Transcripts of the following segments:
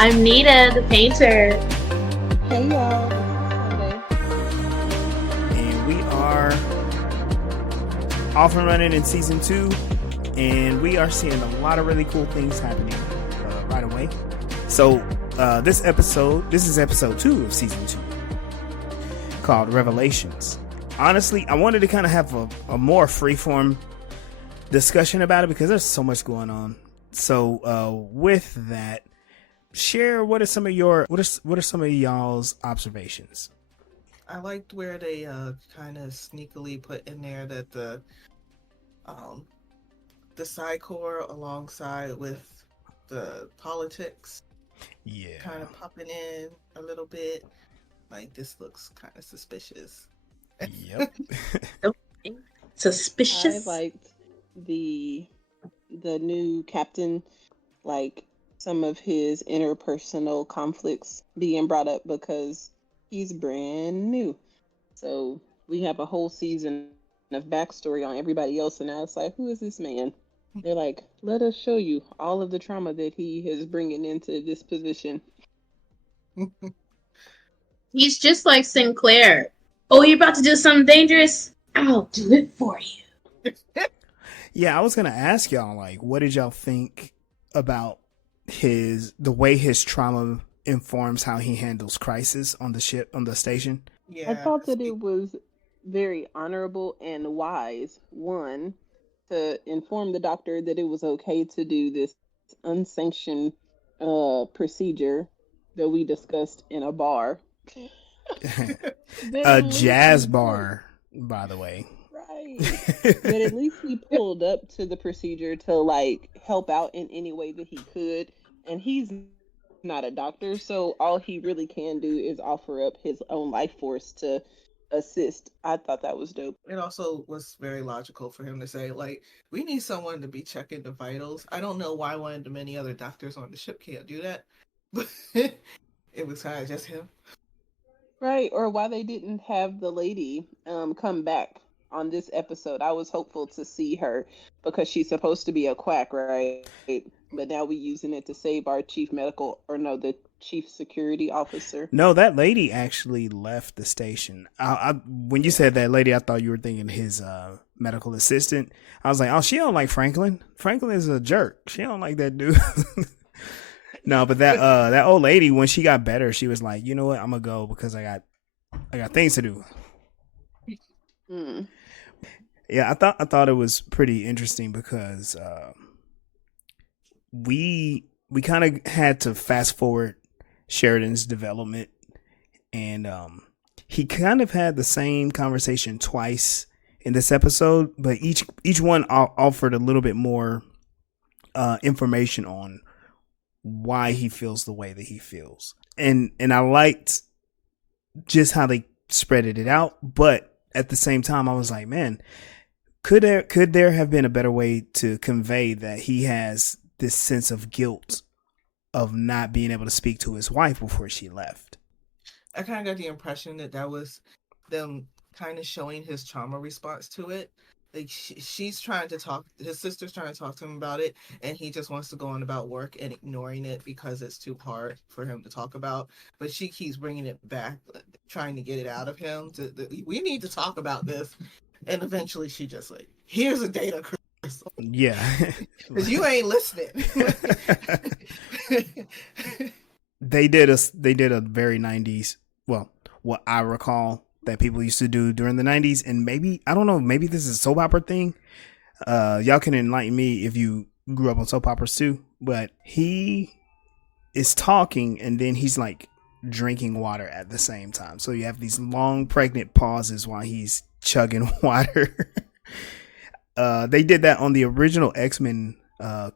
I'm Nita, the painter. Hey y'all, this is And we are off and running in season 2, and we are seeing a lot of really cool things happening right away. So this is episode 2 of season 2, called Revelations. Honestly, I wanted to kind of have a more freeform discussion about it because there's so much going on. So with that, share what are some of y'all's observations? I liked where they kind of sneakily put in there that the Psycor alongside with the politics, kind of popping in a little bit. Like, this looks kind of suspicious. Yep. Suspicious. I liked the new captain, like some of his interpersonal conflicts being brought up because he's brand new. So we have a whole season of backstory on everybody else, and now it's like, who is this man? They're like, let us show you all of the trauma that he is bringing into this position. He's just like Sinclair. Oh, you're about to do something dangerous? I'll do it for you. Yeah, I was gonna ask y'all, like, what did y'all think about the way his trauma informs how he handles crisis on the ship, on the station? Yeah, I thought that it was very honorable and wise, one, to inform the doctor that it was okay to do this unsanctioned procedure that we discussed in a bar. A jazz bar, by the way. Right. But at least he pulled up to the procedure to like help out in any way that he could. And he's not a doctor, so all he really can do is offer up his own life force to assist. I thought that was dope. It also was very logical for him to say, like, we need someone to be checking the vitals. I don't know why one of the many other doctors on the ship can't do that, but it was kind of just him. Right, or why they didn't have the lady come back on this episode. I was hopeful to see her because she's supposed to be a quack, right? But now we're using it to save our the chief security officer. No, that lady actually left the station. When you said that lady, I thought you were thinking his medical assistant. I was like, oh, she don't like Franklin. Franklin is a jerk. She don't like that dude. No, but that old lady, when she got better, she was like, you know what, I'm gonna go because I got things to do. Yeah, I thought it was pretty interesting because we kind of had to fast forward Sheridan's development, and he kind of had the same conversation twice in this episode, but each one offered a little bit more information on why he feels the way that he feels, and I liked just how they spreaded it out. But at the same time, I was like, man, could there have been a better way to convey that he has this sense of guilt of not being able to speak to his wife before she left? I kind of got the impression that was them kind of showing his trauma response to it. Like, she's trying to talk, his sister's trying to talk to him about it, and he just wants to go on about work and ignoring it because it's too hard for him to talk about. But she keeps bringing it back, trying to get it out of him. We need to talk about this. And eventually she just like, here's a data crystal. Yeah. Because you ain't listening. They did a very 90s, well, what I recall that people used to do during the 90s, and maybe, I don't know, maybe this is a soap opera thing. Y'all can enlighten me if you grew up on soap operas too, but he is talking and then he's like drinking water at the same time. So you have these long pregnant pauses while he's chugging water. They did that on the original X-Men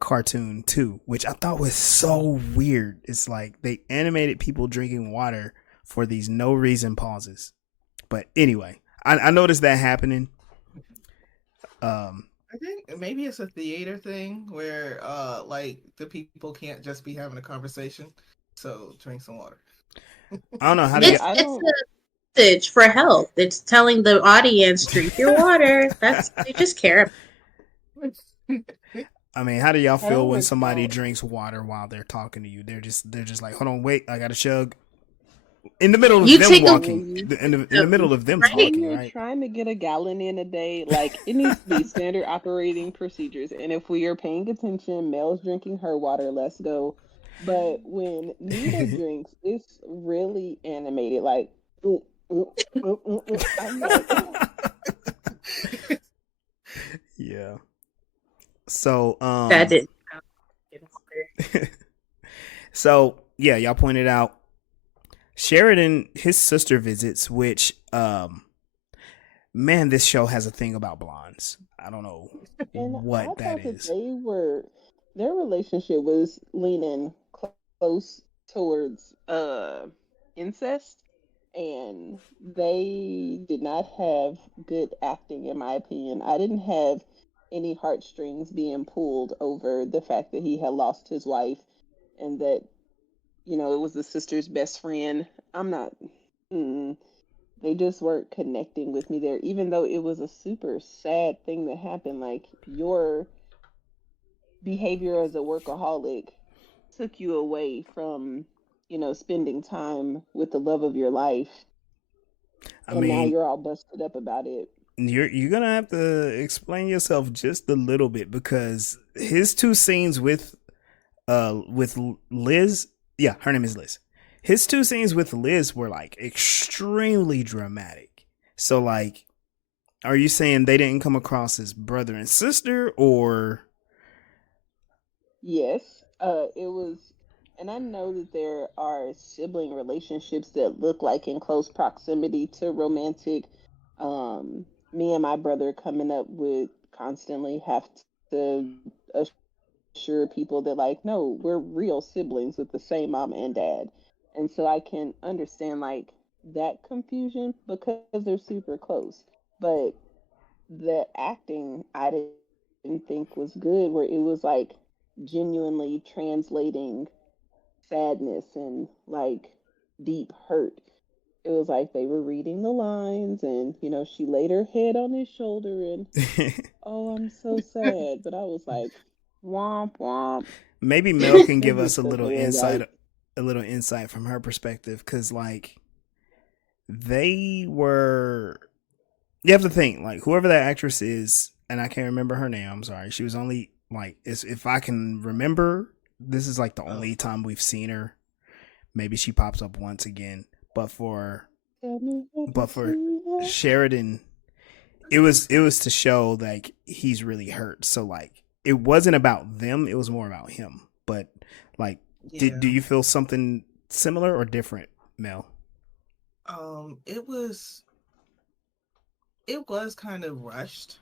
cartoon too, which I thought was so weird. It's like they animated people drinking water for these no reason pauses. But anyway, I noticed that happening. I think maybe it's a theater thing where like the people can't just be having a conversation, so drink some water. I don't know how it's a message for health. It's telling the audience, drink your water. They just care. I mean, how do y'all How feel that when works somebody out. drinks water while they're talking to you? They're just like, hold on, wait, I gotta chug. In the middle of You them take a When walking, you in the middle of them right. when talking, you're right? trying to get a gallon in a day, like it needs to be standard operating procedures. And if we are paying attention, Mel's drinking her water, let's go. But when Nita drinks, it's really animated. Like, "Mm, mm, I'm like, Yeah. So, That did. so yeah, y'all pointed out Sheridan, his sister visits, which, man, this show has a thing about blondes. I don't know and I what that thought that is. their relationship was leaning close towards incest, and they did not have good acting, in my opinion. I didn't have any heartstrings being pulled over the fact that he had lost his wife, and that it was the sister's best friend. I'm not. Mm, they just weren't connecting with me there, even though it was a super sad thing that happened. Like, your behavior as a workaholic took you away from, spending time with the love of your life, I and now mean, you're all busted up about it. you're gonna have to explain yourself just a little bit because his two scenes with Liz, yeah, her name is Liz. His two scenes with Liz were like extremely dramatic. So like, are you saying they didn't come across as brother and sister, or Yes, it was, and I know that there are sibling relationships that look like in close proximity to romantic. Me and my brother coming up with constantly have to assure people that, like, no, we're real siblings with the same mom and dad. And so I can understand like that confusion because they're super close. But the acting I didn't think was good, where it was like genuinely translating sadness and like deep hurt. It was like they were reading the lines, and she laid her head on his shoulder, and oh, I'm so sad. But I was like, womp womp. maybe Mel can It give us just took me like, a little insight from her perspective, because like they were. You have to think like whoever that actress is, and I can't remember her name. I'm sorry. She was only like, if I can remember, this is like the only time we've seen her. Maybe she pops up once again, but for tell me what you but for see. Sheridan, it was to show like he's really hurt. So like it wasn't about them, it was more about him. But like, Yeah. do you feel something similar or different, Mel? It was kind of rushed,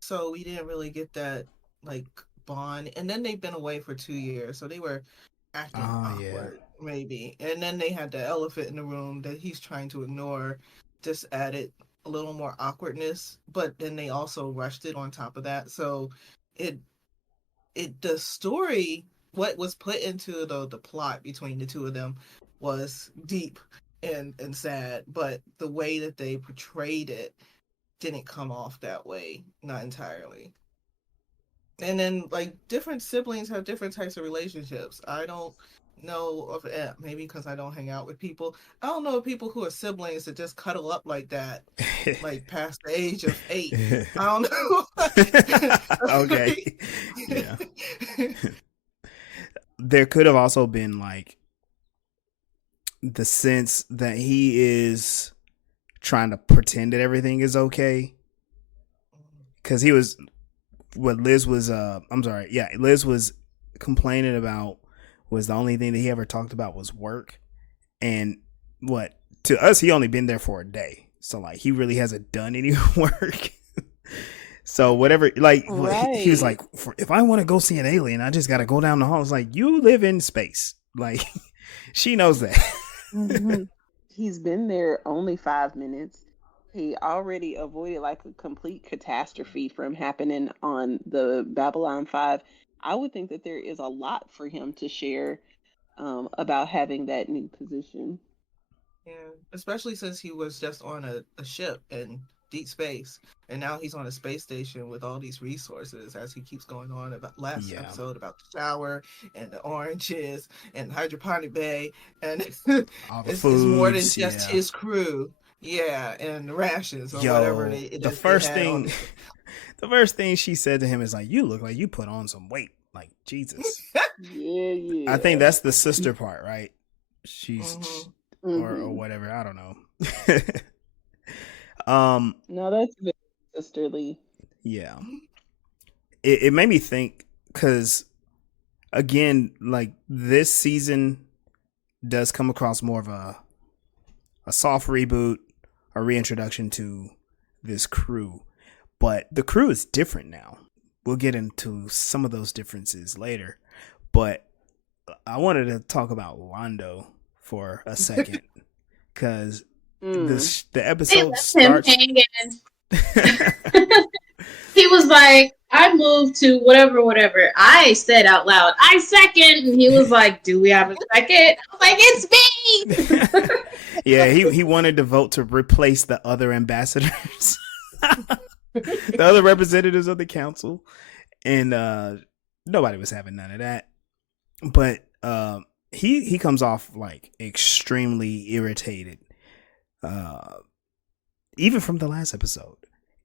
so we didn't really get that like bond. And then they've been away for 2 years, so they were acting Oh yeah. awkward maybe. And then they had the elephant in the room that he's trying to ignore, just added a little more awkwardness. But then they also rushed it on top of that, so it the story, what was put into the plot between the two of them was deep and sad, but the way that they portrayed it didn't come off that way, not entirely. And then like different siblings have different types of relationships. I don't know of maybe because I don't hang out with people. I don't know of people who are siblings that just cuddle up like that, like past the age of 8. I don't know. Okay. Yeah. There could have also been like the sense that he is trying to pretend that everything is okay, because he was what Liz was I'm sorry, yeah, Liz was complaining about was the only thing that he ever talked about was work. And what, to us, he only been there for a day, so like he really hasn't done any work. So whatever, like he was Right. like, if I want to go see an alien, I just gotta go down the hall. It's like, you live in space, like she knows that. He's been there only 5 minutes. He already avoided like a complete catastrophe from happening on the Babylon 5. I would think that there is a lot for him to share about having that new position. Yeah, especially since he was just on a ship and deep space, and now he's on a space station with all these resources as he keeps going on about last Yeah. episode about the shower and the oranges and the hydroponic bay, and All the it's more than foods, just yeah. his crew. Yeah, and the rations or whatever Yo, they the they first had on. thing, the first thing she said to him is like, "You look like you put on some weight." Like Jesus. Yeah. I think that's the sister part, right? She's Mhm. or Mhm. whatever. I don't know. No, that's very sisterly. Yeah. It made me think because again, like this season does come across more of a soft reboot, a reintroduction to this crew, but the crew is different now. We'll get into some of those differences later, but I wanted to talk about Londo for a second because the They episode left him starts. hanging. He was like, I moved to whatever. I said out loud, I second. And he was like, do we have a second? I was like, it's me. Yeah, he wanted to vote to replace the other ambassadors, the other representatives of the council, and nobody was having none of that. But he comes off like extremely irritated, even from the last episode,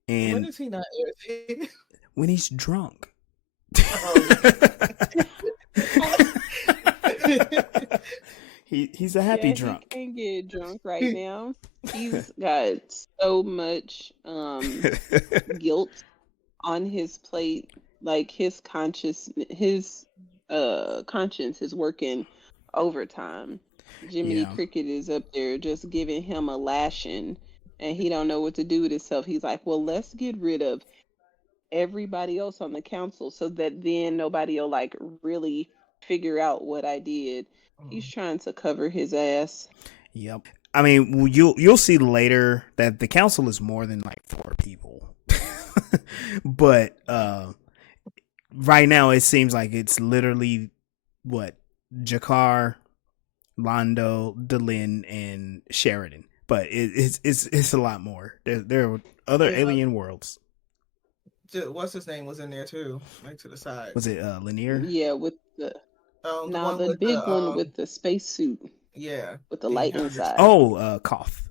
When and is he not irritated? when he's drunk. He's a happy drunk. He can't get drunk right now. He's got so much guilt on his plate. Like his conscience is working overtime. Jiminy Yeah. Cricket is up there just giving him a lashing, and he don't know what to do with himself. He's like, well, let's get rid of everybody else on the council so that then nobody will like really figure out what I did. He's trying to cover his ass. Yep. I mean, you'll see later that the council is more than like 4 people. But right now it seems like it's literally what Jakar, Londo, Delin, and Sheridan. But it's a lot more. There are other Yeah. alien worlds. What's his name was in there too, like to the side. Was it Lanier? Yeah, with the one the with big the, one with the spacesuit yeah, with the light yeah. inside. Oh, Koth.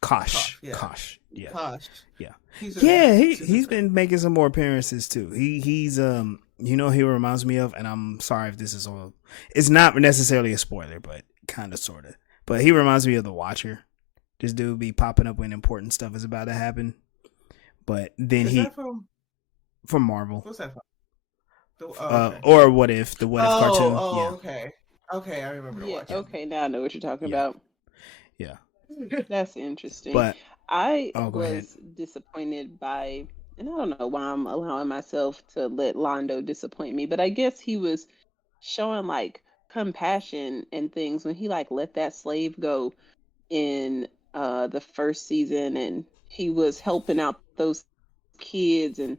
Kosh. Kosh, yeah. Kosh. Yeah. Kosh. Yeah. He's Yeah, in- he's been making some more appearances too. He's he reminds me of, and I'm sorry if this is all, it's not necessarily a spoiler, but kind of sort of. But he reminds me of the Watcher. This dude be popping up when important stuff is about to happen. But then Is he that from Marvel. what's that from? Okay. Or What If, the What If cartoon. Oh, Yeah. okay. Okay, I remember Yeah, watching. okay, now I know what you're talking Yeah. about. Yeah. That's interesting. But I go ahead. was disappointed by, and I don't know why I'm allowing myself to let Londo disappoint me, but I guess he was showing like compassion and things when he like let that slave go in the first season, and he was helping out those kids and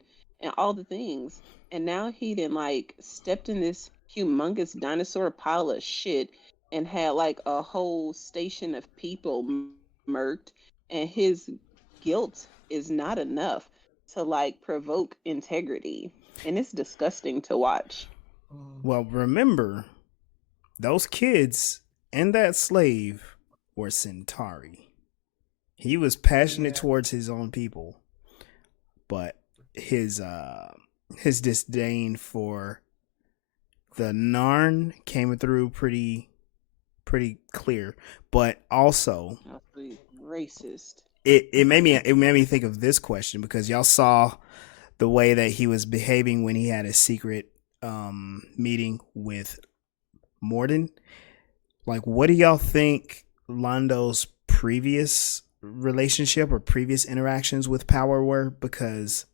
all the things. And now he didn't like stepped in this humongous dinosaur pile of shit and had like a whole station of people murked, and his guilt is not enough to like provoke integrity, and it's disgusting to watch. Well, remember, those kids and that slave were Centauri. He was passionate towards his own people, but his disdain for the Narn came through pretty clear. But also, Racist. it made me think of this question because y'all saw the way that he was behaving when he had a secret meeting with Morden. Like, what do y'all think Londo's previous relationship or previous interactions with power were? Because,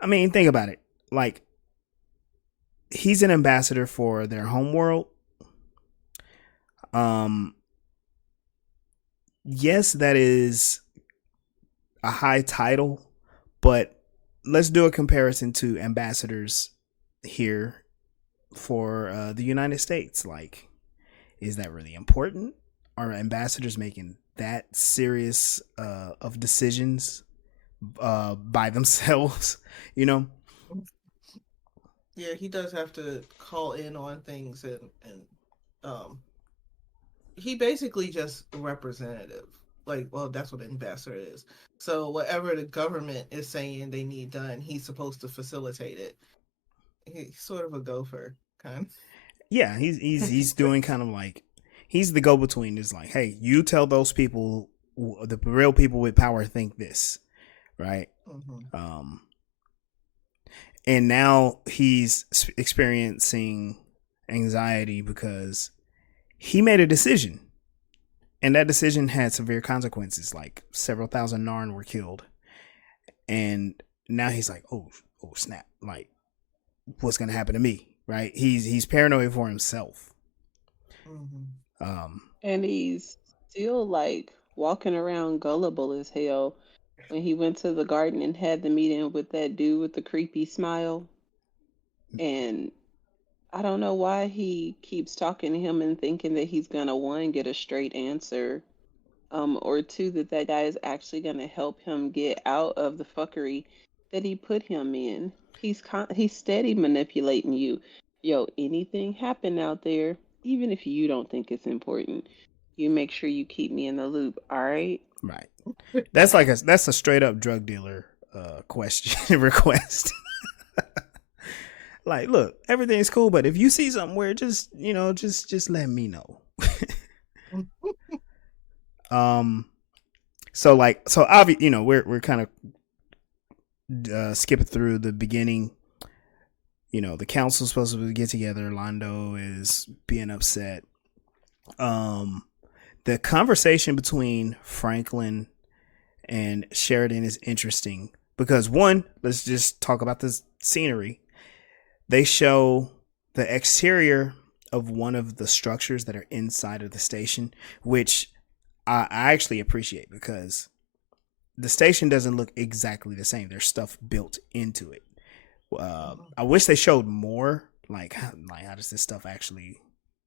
I mean, think about it. Like, he's an ambassador for their homeworld. Yes, that is a high title, but let's do a comparison to ambassadors here for the United States. Like, is that really important? Are ambassadors making that serious of decisions by themselves, you know. Yeah, he does have to call in on things, and um he basically just representative. Like, well, that's what an ambassador is. So whatever the government is saying they need done, he's supposed to facilitate it. He's sort of a gopher kind. Yeah, he's doing kind of like he's the go between. Is like, hey, you tell those people, the real people with power think this, right? Mm-hmm. And now he's experiencing anxiety because he made a decision, and that decision had severe consequences. Like several thousand Narn were killed, and now he's like, oh snap! Like, what's gonna happen to me? Right? He's paranoid for himself. Mm-hmm. And he's still like walking around gullible as hell. When he went to the garden and had the meeting with that dude with the creepy smile, and I don't know why he keeps talking to him and thinking that he's gonna one get a straight answer, or two that that guy is actually gonna help him get out of the fuckery that he put him in. He's steady manipulating you. Yo, anything happen out there, even if you don't think it's important, you make sure you keep me in the loop. All right. Right. That's a straight up drug dealer question request. Like, look, everything's cool, but if you see something where just let me know. So obviously, we're kind of skipping through the beginning. The council's supposed to get together. Londo is being upset. The conversation between Franklin and Sheridan is interesting because one, let's just talk about the scenery. They show the exterior of one of the structures that are inside of the station, which I actually appreciate because the station doesn't look exactly the same. There's stuff built into it. I wish they showed more, like how does this stuff actually,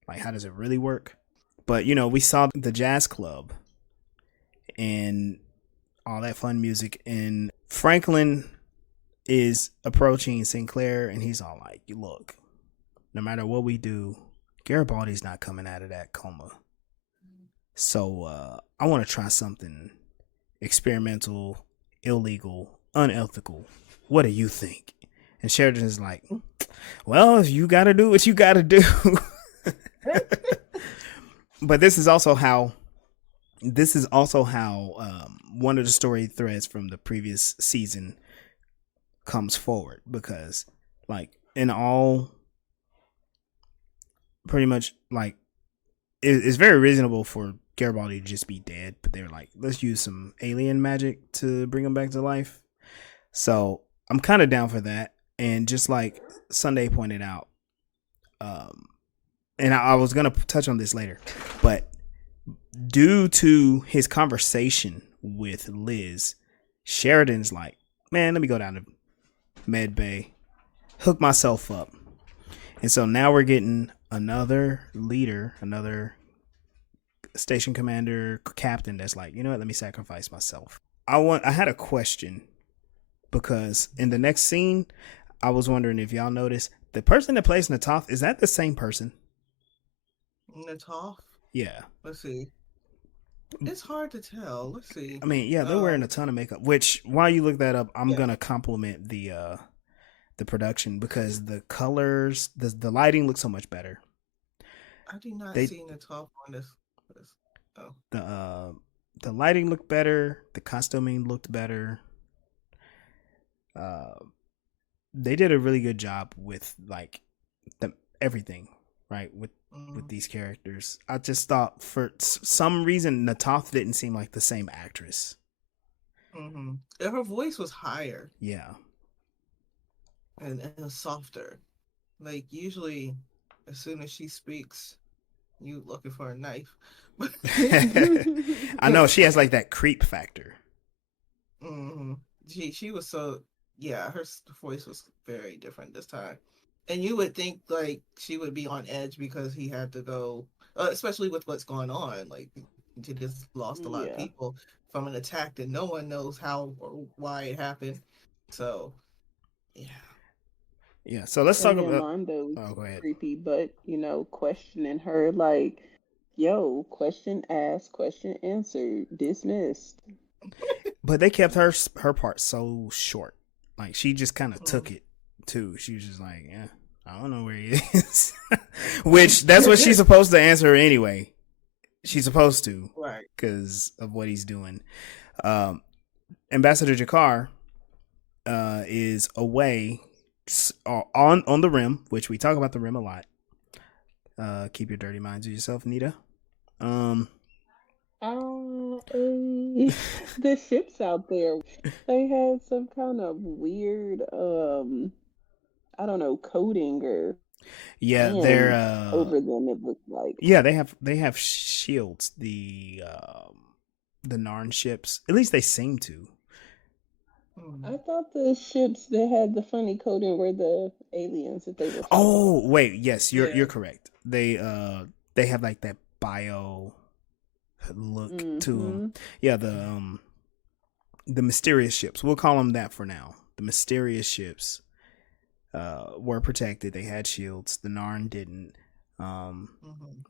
like how does it really work? But we saw the jazz club and all that fun music, and Franklin is approaching Sinclair, and he's all like, "Look, no matter what we do, Garibaldi's not coming out of that coma. So I want to try something experimental, illegal, unethical. What do you think?" And Sheridan's like, "Well, you got to do what you got to do." But this is also how one of the story threads from the previous season comes forward, because like in all, pretty much like it's very reasonable for Garibaldi to just be dead, but they're like, let's use some alien magic to bring him back to life. So I'm kind of down for that. And just like Sunday pointed out, and I was going to touch on this later, but due to his conversation with Liz, Sheridan's like, man, let me go down to Med Bay, hook myself up. And so now we're getting another leader, another station commander, captain that's like, you know what, let me sacrifice myself. I had a question, because in the next scene, I was wondering if y'all noticed the person that plays Natoff, is that the same person? Natoff? Yeah. Let's see. It's hard to tell. Let's see. I mean, yeah, they're wearing a ton of makeup, which while you look that up, I'm gonna compliment the production, because the colors, the lighting looks so much better. I do not see Natoff on this. Oh. The lighting looked better, the costuming looked better. They did a really good job with like everything, right, with these characters. I just thought for some reason Natoff didn't seem like the same actress. Mm-hmm. Her voice was higher. Yeah. And softer. Like usually, as soon as she speaks, you looking for a knife. I know she has like that creep factor. Mm-hmm. She was so, yeah, her voice was very different this time. And you would think like she would be on edge because he had to go, especially with what's going on. Like They just lost a lot of Yeah. people from an attack that no one knows how or why it happened. So, yeah. Yeah. So let's talk And then about. Londo's Oh, go ahead. creepy, but questioning her like, yo, question asked, question answered, dismissed. But they kept her part so short. Like she just kind of took Mm. it too. She was just like, yeah, I don't know where he is. Which that's what she's supposed to answer anyway. She's supposed to, Right. because of what he's doing. Ambassador Jakar is away on the rim, which we talk about the rim a lot. Keep your dirty minds to yourself, Nita. The ships out there, they had some kind of weird, I don't know, coating or Yeah, they're skin over them. It looked like. yeah, they have shields. The Narn ships, at least they seem to. I thought the ships that had the funny coating were the aliens that they were fighting. Oh wait, yes, you're Yeah. correct. They have like that bio look to them. Yeah, the mysterious ships. We'll call them that for now. The mysterious ships were protected. They had shields. The Narn didn't.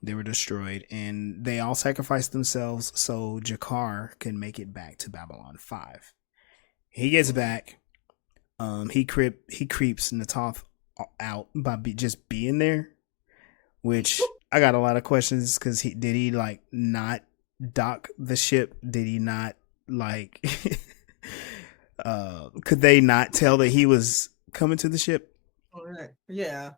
They were destroyed, and they all sacrificed themselves so Jakar can make it back to Babylon 5. He gets back. He creeps Natoth out by just being there, which I got a lot of questions because did he like not dock the ship? Did he not like? Could they not tell that he was coming to the ship? All right. Yeah.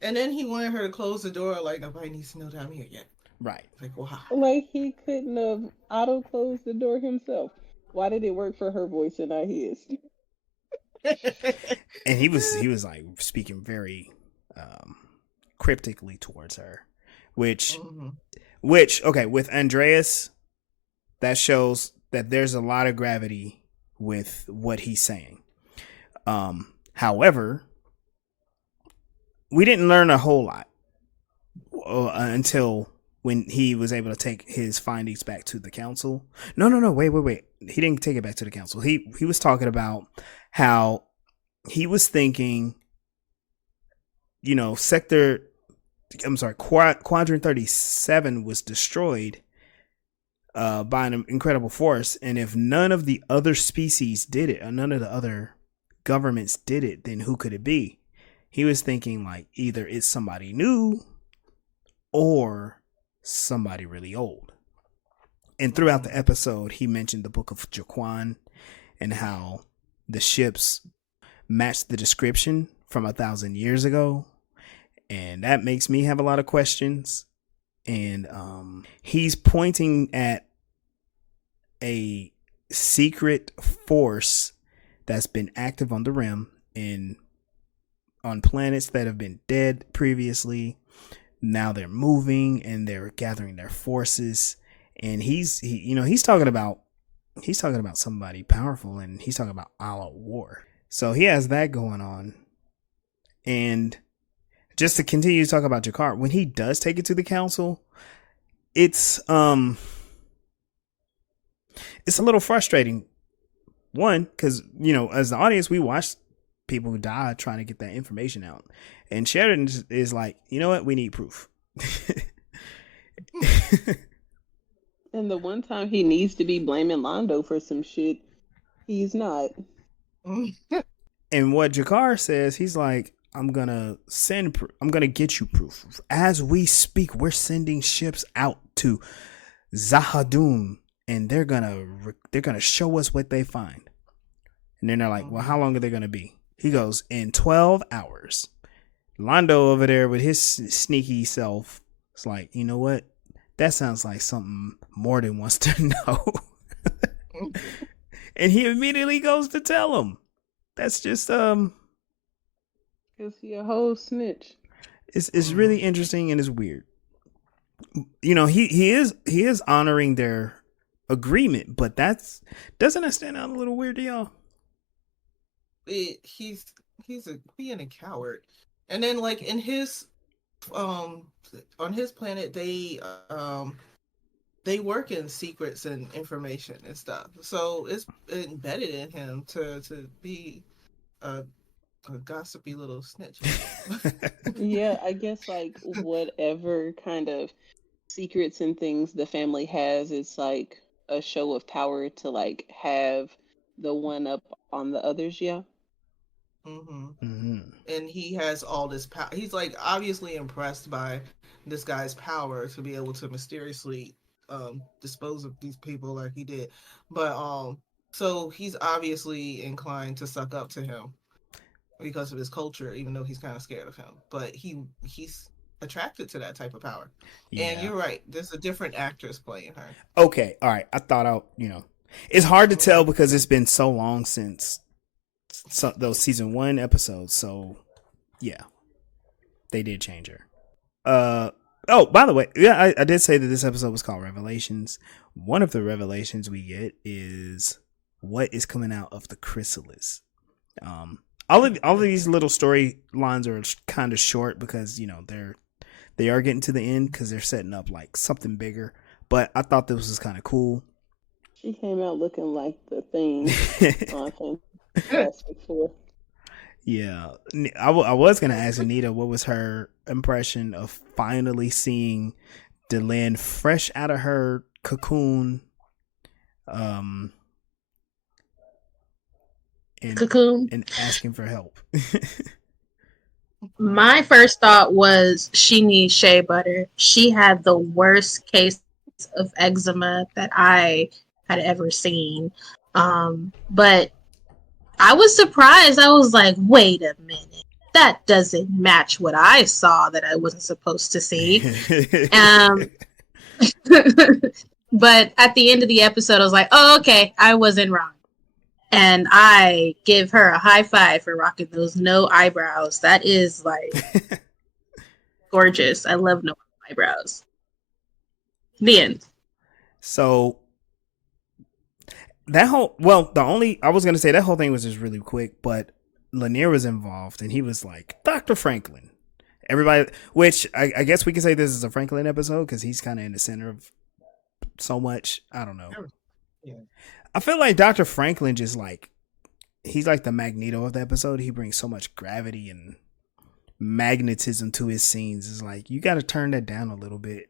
And then he wanted her to close the door, like nobody needs to know that I'm here yet. Right. Like, wow. Like he couldn't have auto closed the door himself. Why did it work for her voice and not his? And he was like speaking very cryptically towards her, which okay, with Andreas, that shows that there's a lot of gravity with what he's saying. However, we didn't learn a whole lot until when he was able to take his findings back to the council. No, wait. He didn't take it back to the council. He was talking about how he was thinking, Quadrant 37 was destroyed by an incredible force, and if none of the other species did it, or none of the other governments did it, then who could it be? He was thinking like either it's somebody new or somebody really old. And throughout the episode, he mentioned the Book of Jaquan and how the ships matched the description from 1,000 years ago. And that makes me have a lot of questions. And he's pointing at a secret force that's been active on the rim and on planets that have been dead previously. Now they're moving and they're gathering their forces. And he's talking about somebody powerful, and he's talking about all-out war. So he has that going on. And just to continue to talk about Jakar, when he does take it to the council, it's a little frustrating. One, because as the audience, we watch people who die trying to get that information out, and Sheridan is like, you know what, we need proof. And the one time he needs to be blaming Londo for some shit, he's not. And what Jakar says, he's like, I'm gonna get you proof. As we speak, we're sending ships out to Zahadum, and they're gonna show us what they find. And then they're like, well, how long are they gonna be? He goes, in 12 hours. Londo over there with his sneaky self is like, you know what? That sounds like something Morden wants to know. And he immediately goes to tell him. That's just Cause he a whole snitch. It's really interesting and it's weird. He is honoring their agreement, but doesn't that stand out a little weird to y'all? He's being a coward. And then like in his on his planet, they they work in secrets and information and stuff. So it's embedded in him to be a gossipy little snitch. Yeah, I guess like whatever kind of secrets and things the family has, it's like a show of power to like have the one up on the others. Yeah. hmm Hmm. And he has all this power. He's like obviously impressed by this guy's power to be able to mysteriously dispose of these people like he did. But so he's obviously inclined to suck up to him because of his culture, even though he's kind of scared of him. But he's attracted to that type of power. And Yeah. you're right. There's a different actress playing her. Okay. All right. I thought it's hard to tell because it's been so long since those season 1 episodes. So yeah, they did change her. Oh, by the way, yeah, I did say that this episode was called Revelations. One of the revelations we get is what is coming out of the chrysalis. All of these little storylines are kind of short because they are getting to the end because they're setting up like something bigger. But I thought this was kind of cool. She came out looking like the Thing on Fantastic Four. Yeah, I was gonna ask Anita what was her impression of finally seeing Delenn fresh out of her cocoon, and Cocoon. and asking for help. My first thought was she needs shea butter. She had the worst case of eczema that I had ever seen. But I was surprised. I was like, wait a minute. That doesn't match what I saw that I wasn't supposed to see. But at the end of the episode, I was like, oh, okay, I wasn't wrong. And I give her a high five for rocking those no eyebrows. That is like gorgeous. I love no eyebrows. The end. So I was gonna say that whole thing was just really quick, but Lanier was involved and he was like, Dr. Franklin. Everybody, which I guess we can say this is a Franklin episode because he's kind of in the center of so much. I don't know. Yeah. I feel like Dr. Franklin just he's like the Magneto of the episode. He brings so much gravity and magnetism to his scenes. It's like, you got to turn that down a little bit.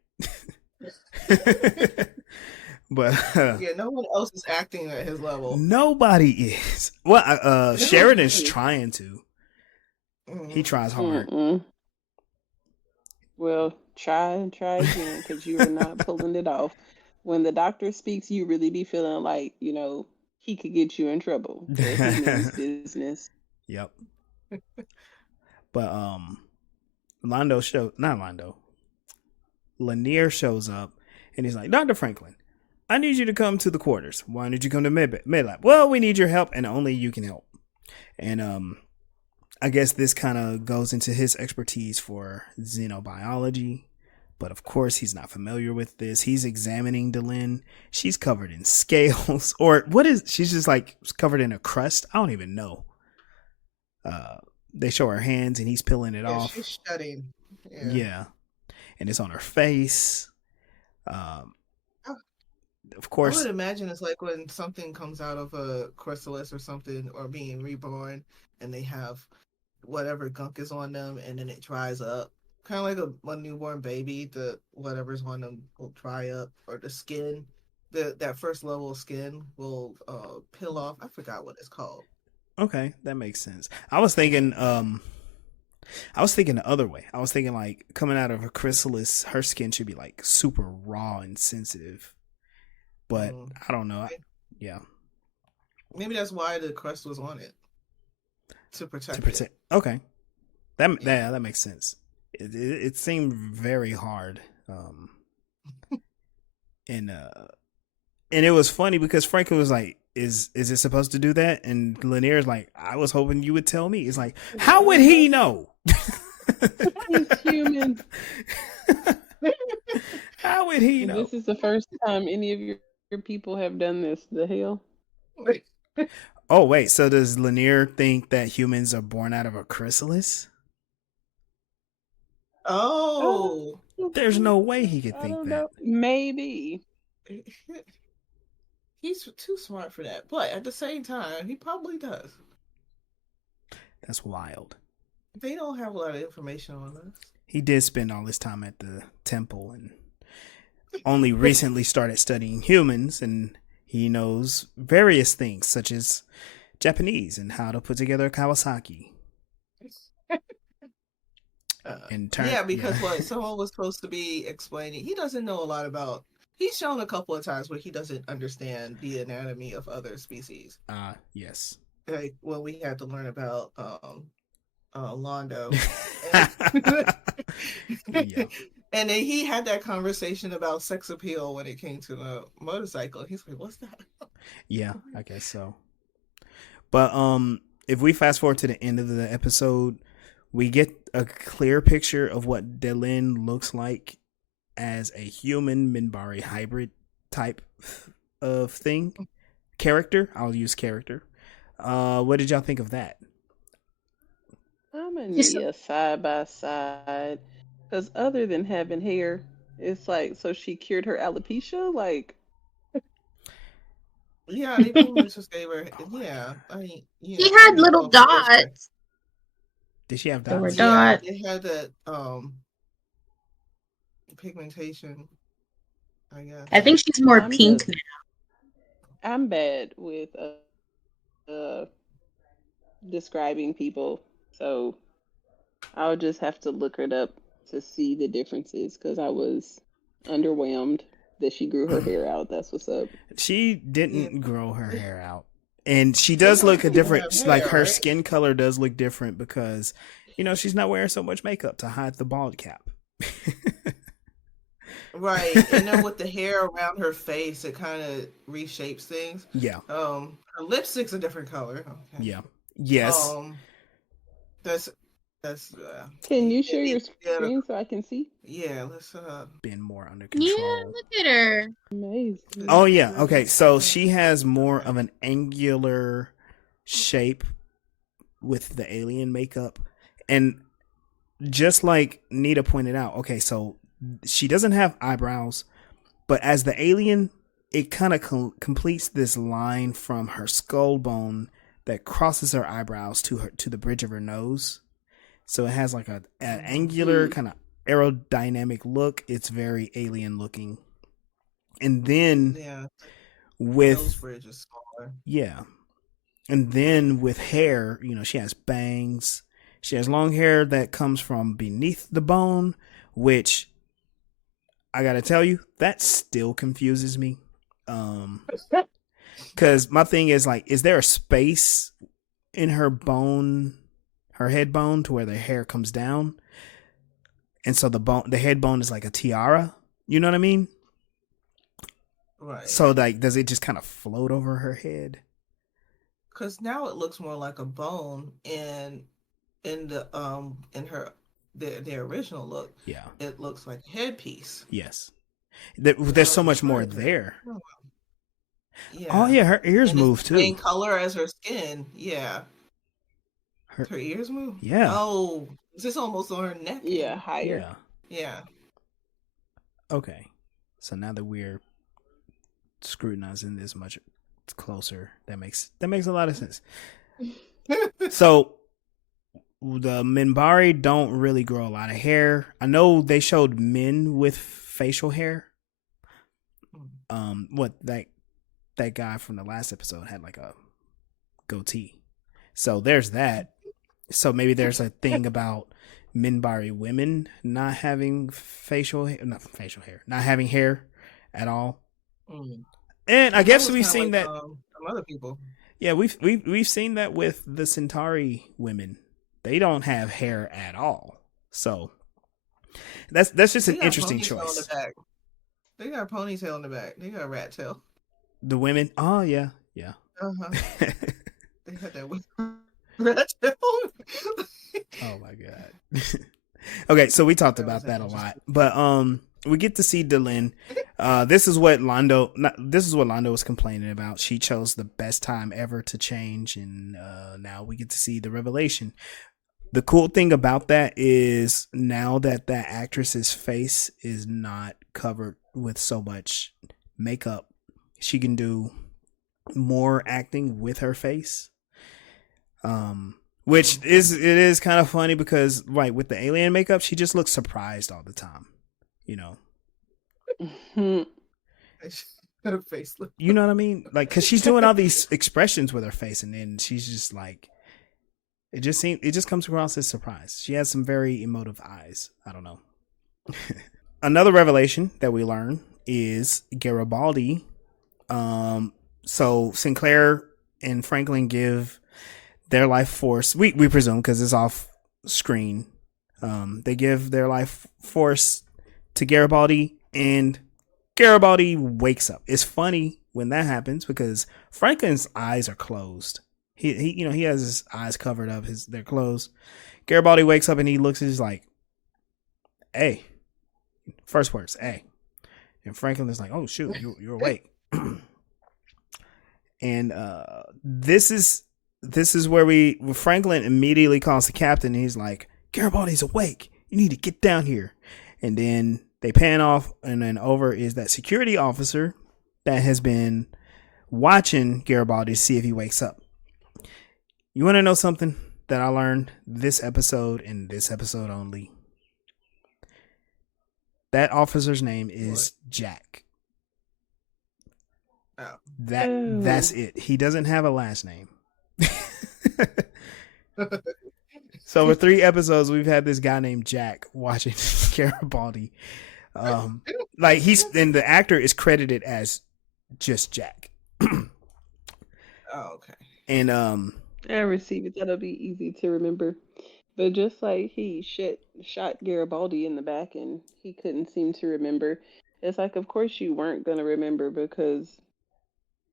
But yeah, no one else is acting at his level. Nobody is. Well, Sheridan's trying to. He tries hard. Mm-mm. Well, try again because you are not pulling it off. When the doctor speaks, you really be feeling like, he could get you in trouble. His business. Yep. But Lanier shows up and he's like, Dr. Franklin, I need you to come to the quarters. Why did you come to MedLab? Well, we need your help and only you can help. And I guess this kind of goes into his expertise for xenobiology. But of course, he's not familiar with this. He's examining Delenn. She's covered in scales. Or she's just like covered in a crust. I don't even know. They show her hands and he's peeling it off. She's shedding. Yeah. And it's on her face. Of course. I would imagine it's like when something comes out of a chrysalis or something, or being reborn, and they have whatever gunk is on them, and then it dries up. Kind of like a newborn baby, the whatever's on them will dry up, or the skin, that first level of skin will peel off. I forgot what it's called. Okay, that makes sense. I was thinking the other way. I was thinking like coming out of a chrysalis, her skin should be like super raw and sensitive. But I don't know. Yeah. Maybe that's why the crust was on it. To protect it. Okay. That makes sense. It seemed very hard. And it was funny because Franklin was like, is it supposed to do that? And Lanier's like, I was hoping you would tell me. It's like, how would he know? He's human. How would he know? This is the first time any of your people have done this. The hell? Oh, wait. So does Lanier think that humans are born out of a chrysalis? Oh. There's no way he could think that. Maybe. he's too smart for that. But at the same time, he probably does. That's wild. They don't have a lot of information on us. He did spend all his time at the temple and only recently started studying humans, and he knows various things such as Japanese and how to put together a Kawasaki. What someone was supposed to be explaining, he doesn't know a lot about. He's shown a couple of times where he doesn't understand the anatomy of other species. Yes. Like when we had to learn about Londo. Yeah. And then he had that conversation about sex appeal when it came to the motorcycle. He's like, "What's that?" Yeah, I guess so. But if we fast forward to the end of the episode, we get a clear picture of what Delenn looks like as a human Minbari hybrid type of thing. Character. I'll use character. What did y'all think of that? I'm a Nia side by side. Because other than having hair, it's like, so she cured her alopecia? Like, yeah, they pretty much just gave her. Yeah, I mean, She had little dots. Did she have dots? There were dots. They had that pigmentation, I guess. I think she's more pink now. I'm bad with describing people, so I'll just have to look it up to see the differences, because I was underwhelmed that she grew her hair out. That's what's up. She didn't grow her hair out. And she does look a different, like her skin color does look different because, you know, she's not wearing so much makeup to hide the bald cap. Right. And then with the hair around her face, it kind of reshapes things. Yeah. Her lipstick's a different color. Okay. Yeah. Yes. That's Can you share your screen so I can see? Yeah, let's been more under control. Yeah, look at her. Amazing. Oh yeah, okay. So she has more of an angular shape with the alien makeup. And just like Nita pointed out, okay, so she doesn't have eyebrows, but as the alien, it kind of completes this line from her skull bone that crosses her eyebrows to the bridge of her nose. So it has like an angular kind of aerodynamic look. It's very alien looking. And then with and then with hair, you know, she has bangs. She has long hair that comes from beneath the bone, which I gotta tell you, that still confuses me. Because my thing is like, is there a space in her bone, her head bone, to where the hair comes down, and so the head bone is like a tiara? You know what I mean? Right. So like, does it just kind of float over her head? Because now it looks more like a bone, and in the original look, yeah, it looks like a headpiece. Yes, there's so much more there. Yeah. Oh yeah, her ears move too. Same color as her skin. Yeah. Her ears move. Yeah. Oh, is this almost on her neck? Yeah, higher. Yeah. Okay, so now that we're scrutinizing this much closer, that makes a lot of sense. So the Minbari don't really grow a lot of hair. I know they showed men with facial hair. What that guy from the last episode had like a goatee. So there's that. So maybe there's a thing about Minbari women not having not having hair at all. And I guess we've seen that from other people. Yeah, we've seen that with the Centauri women. They don't have hair at all. So that's just an interesting choice. They got a ponytail in the back. They got a rat tail. The women? Oh yeah. Uh-huh. They had that rat tail. Oh my god. Okay, so we talked about that a lot. But we get to see Delenn. This is what Londo was complaining about. She chose the best time ever to change, and now we get to see the revelation. The cool thing about that is now that actress's face is not covered with so much makeup, she can do more acting with her face. Which is kind of funny because right with the alien makeup, she just looks surprised all the time. You know. Her face look. You know what I mean? Like, cause she's doing all these expressions with her face, and then she's just like, it just comes across as surprise. She has some very emotive eyes. I don't know. Another revelation that we learn is Garibaldi. So Sinclair and Franklin give their life force. We presume because it's off screen. They give their life force to Garibaldi, and Garibaldi wakes up. It's funny when that happens because Franklin's eyes are closed. He has his eyes covered up. They're closed. Garibaldi wakes up and he looks and he's like, "Hey." First words, "Hey." And Franklin is like, "Oh shoot, you're awake." And this is where Franklin immediately calls the captain and he's like, "Garibaldi's awake. You need to get down here." And then they pan off, and then over is that security officer that has been watching Garibaldi to see if he wakes up. You want to know something that I learned this episode and this episode only? That officer's name is Jack. Oh. That's it. He doesn't have a last name. So for 3 episodes, we've had this guy named Jack watching Garibaldi. Like and the actor is credited as just Jack. Oh, okay. And I receive it. That'll be easy to remember. But just like he shot Garibaldi in the back and he couldn't seem to remember, it's like, of course you weren't going to remember because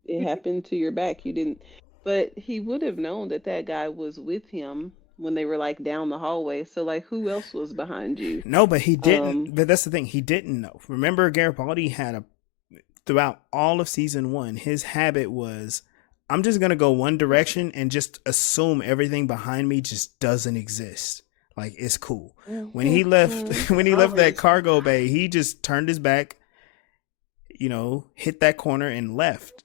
it happened to your back. You didn't. But he would have known that guy was with him when they were like down the hallway. So like, who else was behind you? No, but he didn't. But that's the thing. He didn't know. Remember, Garibaldi had throughout all of season 1, his habit was, I'm just going to go one direction and just assume everything behind me just doesn't exist. Like, it's cool. When he left that cargo bay, he just turned his back, hit that corner and left.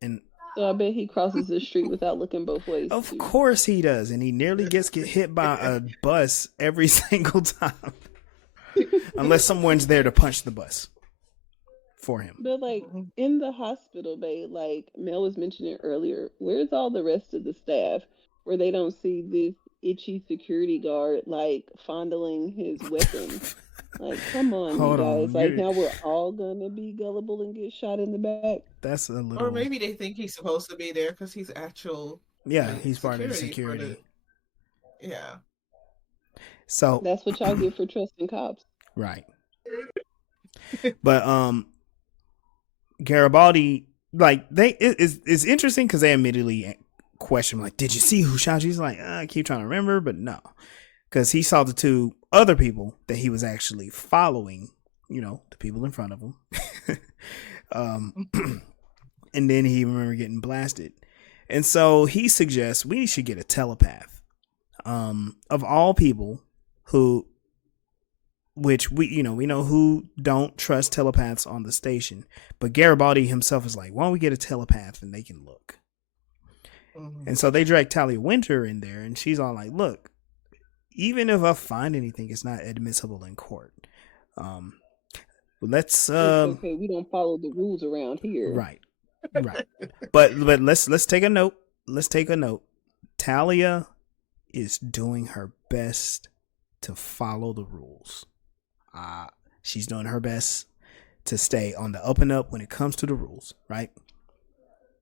And so I bet he crosses the street without looking both ways. Of course he does. And he nearly gets hit by a bus every single time. Unless someone's there to punch the bus for him. But like in the hospital bay, like Mel was mentioning earlier, where's all the rest of the staff where they don't see this itchy security guard like fondling his weapon? Like, come on, Hold you guys. on. Like, now we're all gonna be gullible and get shot in the back. That's a little. Or maybe they think he's supposed to be there because he's actual. Yeah, he's part of the security. Yeah. So that's what y'all get for trusting cops, right? But Garibaldi, like it's interesting because they immediately question, like, "Did you see who shot you?" He's like, "I keep trying to remember, but no," because he saw the 2 other people that he was actually following, the people in front of him. And then he remembered getting blasted. And so he suggests we should get a telepath. Of all people which we know who don't trust telepaths on the station, but Garibaldi himself is like, why don't we get a telepath and they can look? Mm-hmm. And so they drag Talia Winter in there, and she's all like, look, even if I find anything, it's not admissible in court. Let's okay, we don't follow the rules around here. Right. But let's take a note. Talia is doing her best to follow the rules. She's doing her best to stay on the up and up when it comes to the rules, right?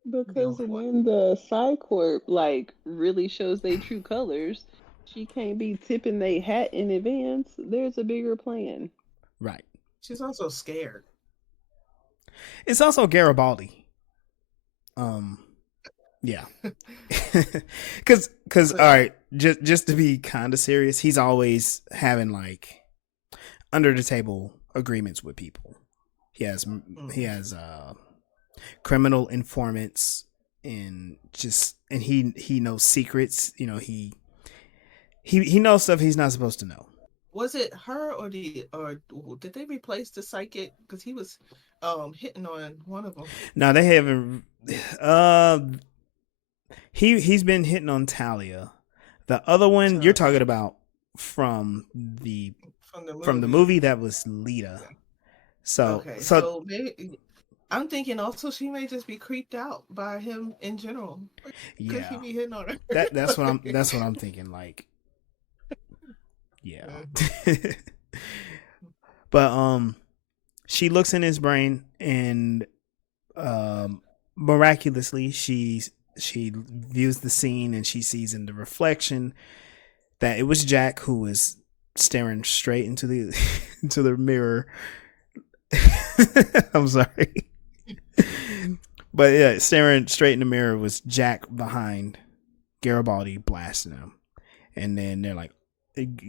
Because when the Psycorp really shows their true colors, she can't be tipping their hat in advance. There's a bigger plan. Right. She's also scared. It's also Garibaldi. Yeah. Cause all right, just to be kind of serious, he's always having under the table agreements with people. He has criminal informants and he knows secrets. He knows stuff he's not supposed to know. Was it her or did they replace the psychic? Because he was hitting on one of them. No, they haven't. He's been hitting on Talia. The other one you're talking about from the movie, that was Lita. Yeah. So okay, so maybe I'm thinking also she may just be creeped out by him in general. Could he be hitting on her? That's what I'm thinking. Like, yeah. But she looks in his brain, and miraculously she views the scene, and she sees in the reflection that it was Jack who was staring straight into the into the mirror. I'm sorry. But yeah, staring straight in the mirror was Jack behind Garibaldi blasting him. And then they're like,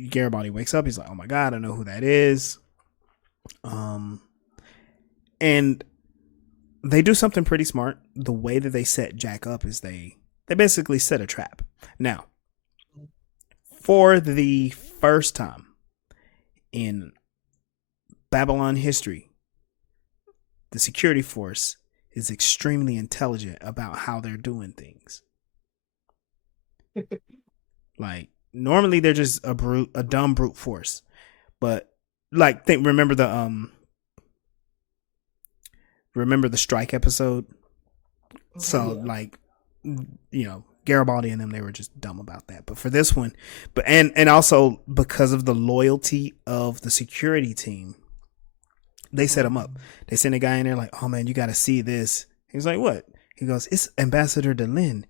Garibaldi wakes up, he's like, oh my god, I know who that is. And they do something pretty smart. The way that they set Jack up is they basically set a trap. Now, for the first time in Babylon history, the security force is extremely intelligent about how they're doing things. Like, normally they're just a dumb brute force. But like, remember the strike episode? So like, you know, Garibaldi and them, they were just dumb about that. But for this one, and also because of the loyalty of the security team, they set him up. They sent a guy in there like, oh man, you got to see this. He's like, what? He goes, it's Ambassador Delenn.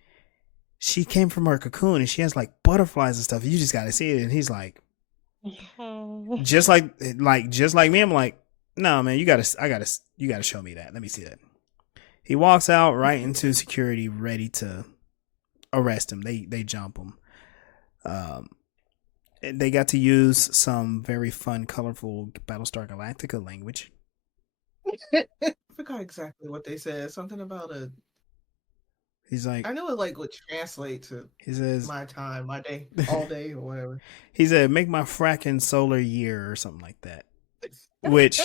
She came from her cocoon and she has like butterflies and stuff. You just got to see it. And he's like, just like me. I'm like, no man, you got to show me that. Let me see that. He walks out right into security, ready to arrest him. They jump him. They got to use some very fun, colorful Battlestar Galactica language. I forgot exactly what they said. Something about a. He's like, I know it like would translate to. He says, my time, my day, all day, or whatever. He said, make my fracking solar year or something like that. Which,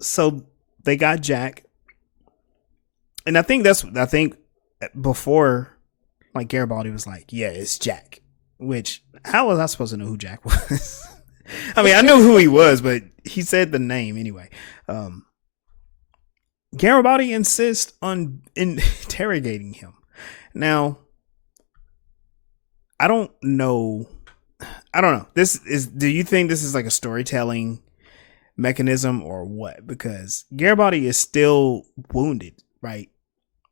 so they got Jack, and I think before, like, Garibaldi was like, yeah, it's Jack. Which, how was I supposed to know who Jack was? I mean, I knew who he was, but he said the name anyway. Garibaldi insists on interrogating him. Now, I don't know. Do you think this is like a storytelling mechanism or what? Because Garibaldi is still wounded, right?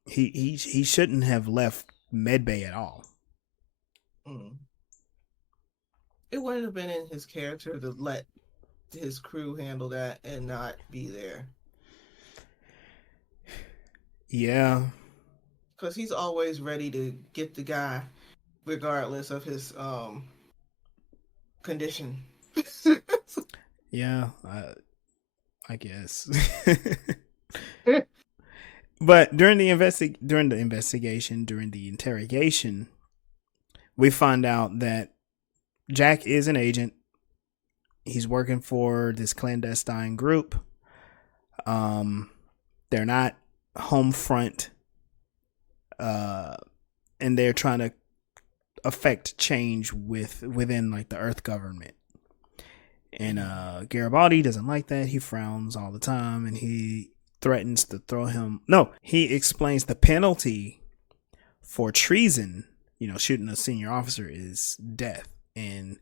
He shouldn't have left Medbay at all. It wouldn't have been in his character to let his crew handle that and not be there. Yeah. Because he's always ready to get the guy, regardless of his condition. Yeah, I guess. But during the interrogation, we find out that Jack is an agent. He's working for this clandestine group. They're not home front, and they're trying to affect change within like the Earth government. And Garibaldi doesn't like that. He frowns all the time, and he threatens to throw him. No, he explains the penalty for treason. You know, shooting a senior officer is death. And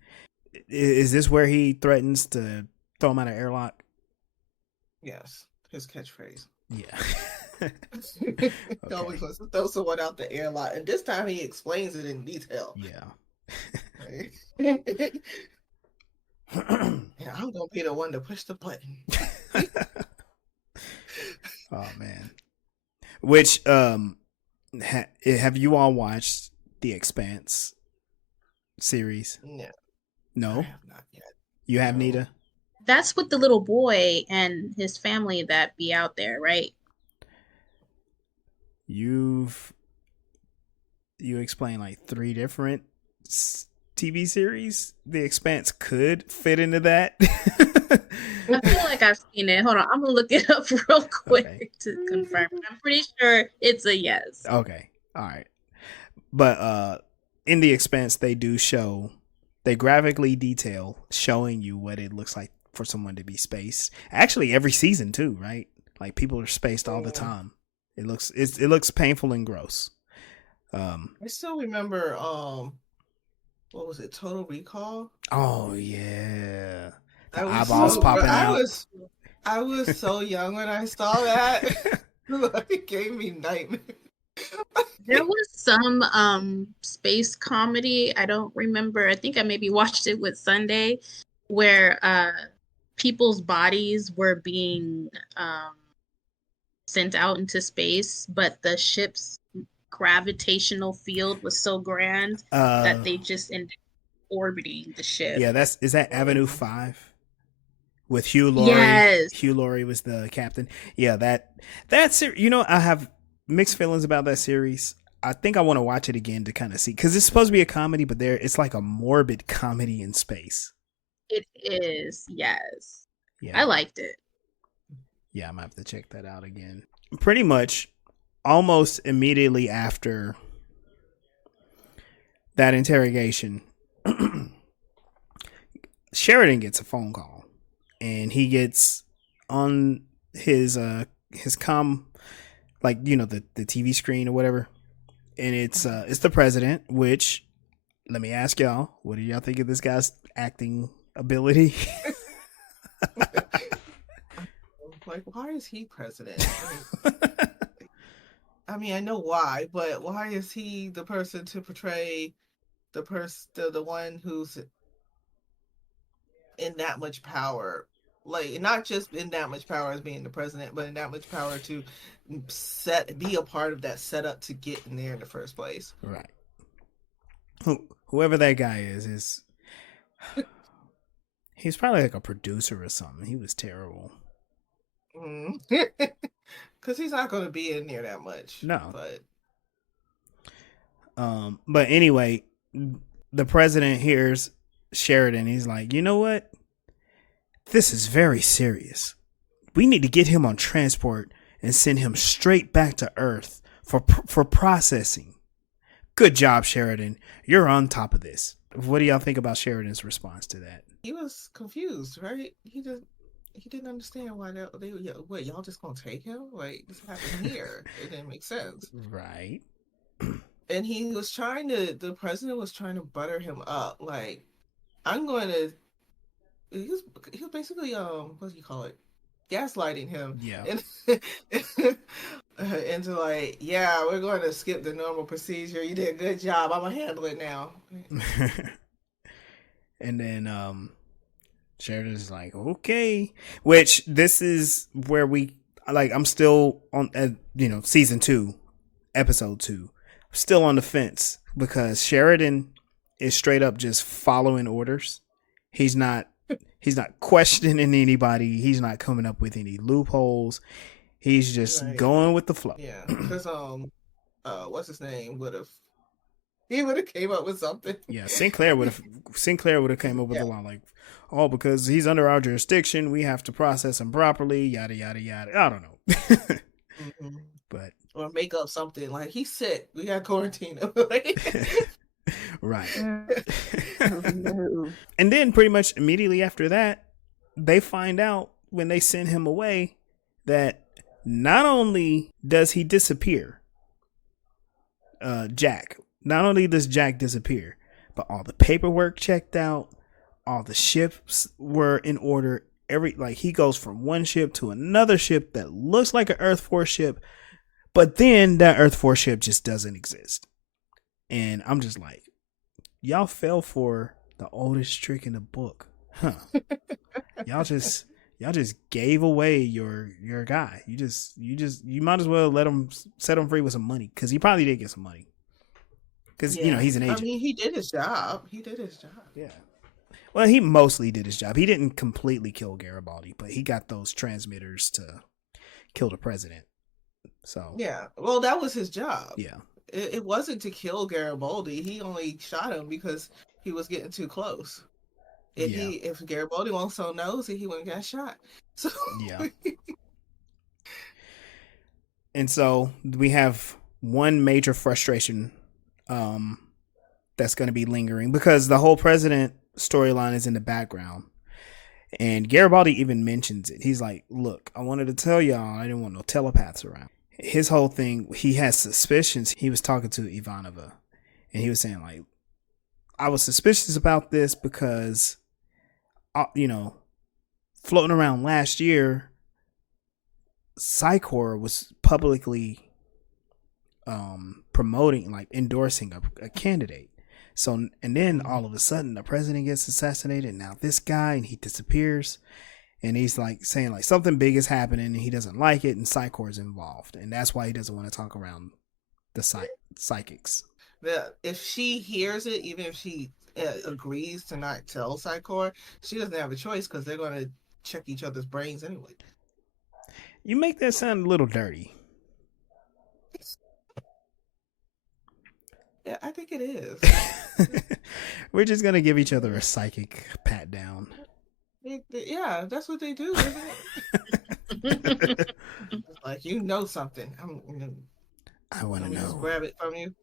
is this where he threatens to throw him out of airlock? Yes, his catchphrase. Yeah. Okay. He always wants to throw someone out the airlock, and this time he explains it in detail. Yeah. Yeah, I'm gonna be the one to push the button. Oh man. Which have you all watched The Expanse series? No. I have not yet. You have, Nita? That's with the little boy and his family that be out there, right? You explained like 3 different TV series, The Expanse could fit into that. I feel like I've seen it. Hold on, I'm gonna look it up real quick to confirm. I'm pretty sure it's a yes. Okay, all right. But in The Expanse, they graphically detail showing you what it looks like for someone to be spaced. Actually, every season too, right? Like people are spaced all the time. It looks painful and gross. I still remember what was it, Total Recall? Oh yeah. The I eyeballs popping out. I was so young when I saw that. It gave me nightmares. There was some space comedy. I don't remember. I think I maybe watched it with Sunday, where people's bodies were being sent out into space, but the ship's gravitational field was so grand that they just ended up orbiting the ship. Yeah, is that Avenue 5 with Hugh Laurie? Yes. Hugh Laurie was the captain. Yeah, that's you know, I have mixed feelings about that series. I think I want to watch it again to kind of see, because it's supposed to be a comedy, but it's like a morbid comedy in space. It is, yes. Yeah, I liked it. Yeah, I'm gonna have to check that out again. Pretty much almost immediately after that interrogation, Sheridan gets a phone call, and he gets on his comm, like, you know, the TV screen or whatever, and it's the president. Which, let me ask y'all, what do y'all think of this guy's acting ability? Like, why is he president? I mean, I know why, but why is he the person to portray the one who's in that much power? Like, not just in that much power as being the president, but in that much power to be a part of that setup to get in there in the first place. Right. Whoever that guy is he's probably like a producer or something. He was terrible. Because he's not going to be in there that much. No. But anyway, the president hears Sheridan. He's like, you know what? This is very serious. We need to get him on transport and send him straight back to Earth for processing. Good job, Sheridan. You're on top of this. What do y'all think about Sheridan's response to that? He was confused, right? He didn't understand why wait, y'all just gonna take him? Like, this happened here. It didn't make sense. Right. And the president was trying to butter him up. Like, I'm going to, he was basically, what do you call it? Gaslighting him. Yeah. Into like, yeah, we're going to skip the normal procedure. You did a good job. I'm going to handle it now. And then, Sheridan's like, okay, which this is where I'm still on, season 2, episode 2, still on the fence, because Sheridan is straight up just following orders. He's not questioning anybody. He's not coming up with any loopholes. He's just going with the flow. Yeah, because what's his name would have came up with something. Yeah, Sinclair would have came up with a lot, like, oh, because he's under our jurisdiction, we have to process him properly, yada yada yada. I don't know. But or make up something like, he's sick, we got quarantine him. Right. And then pretty much immediately after that, they find out when they send him away that not only does he disappear, Jack, not only does Jack disappear, but all the paperwork checked out, all the ships were in order. He goes from one ship to another ship that looks like an Earth Force ship, but then that Earth Force ship just doesn't exist. And I'm just like, y'all fell for the oldest trick in the book, huh? y'all just gave away your guy. You might as well set him free with some money, because he probably did get some money. Because he's an agent. I mean, he did his job. Yeah. Well, he mostly did his job. He didn't completely kill Garibaldi, but he got those transmitters to kill the president. So yeah, well, that was his job. Yeah. It wasn't to kill Garibaldi. He only shot him because he was getting too close. Yeah. If Garibaldi won't so nosy, he wouldn't get shot. So Yeah. And so we have one major frustration that's going to be lingering because the whole president storyline is in the background. And Garibaldi even mentions it. He's like, look, I wanted to tell y'all I didn't want no telepaths around. His whole thing, he has suspicions. He was talking to Ivanova and he was saying, like, I was suspicious about this because, floating around last year, Psychor was publicly promoting, like endorsing a candidate. So, and then all of a sudden the president gets assassinated. And now this guy, and he disappears, and he's like saying like something big is happening and he doesn't like it, and Psychor is involved, and that's why he doesn't want to talk around the psychics. If she hears it, even if she agrees to not tell Psychor, she doesn't have a choice because they're going to check each other's brains anyway. You make that sound a little dirty. Yeah, I think it is. We're just gonna give each other a psychic pat down. Yeah, that's what they do, isn't it? Like, you know something. I want to know. Just grab it from you.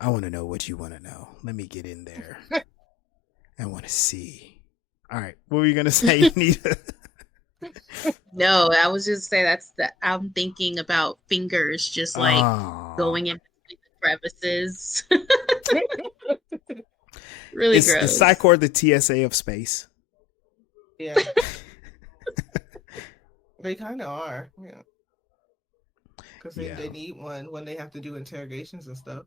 I want to know what you want to know. Let me get in there. I want to see. All right, what were you gonna say, Nita? No, I was just saying I'm thinking about fingers just like going in between the crevices. Really gross. Is Psychor the TSA of space? Yeah. They kind of are. Yeah. Because they need one when they have to do interrogations and stuff.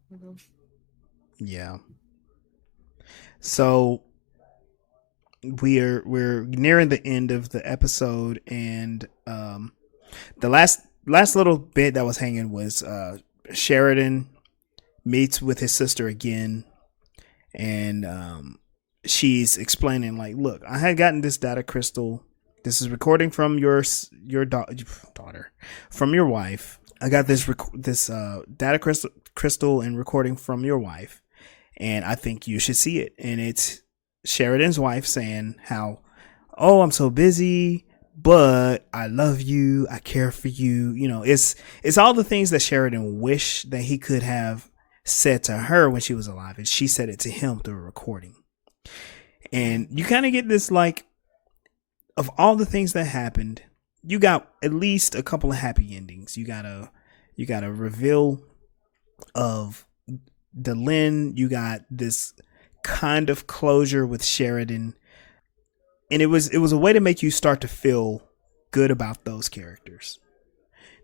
Yeah. So we're nearing the end of the episode, and the last little bit that was hanging was Sheridan meets with his sister again, and she's explaining like, look, I had gotten this data crystal. This is recording from your daughter, from your wife. I got this data crystal and recording from your wife, and I think you should see it. And it's Sheridan's wife saying how, oh, I'm so busy, but I love you, I care for you. You know, it's all the things that Sheridan wished that he could have said to her when she was alive, and she said it to him through a recording. And you kind of get this, like, of all the things that happened, you got at least a couple of happy endings. You got a reveal of Delenn. You got this kind of closure with Sheridan, and it was a way to make you start to feel good about those characters.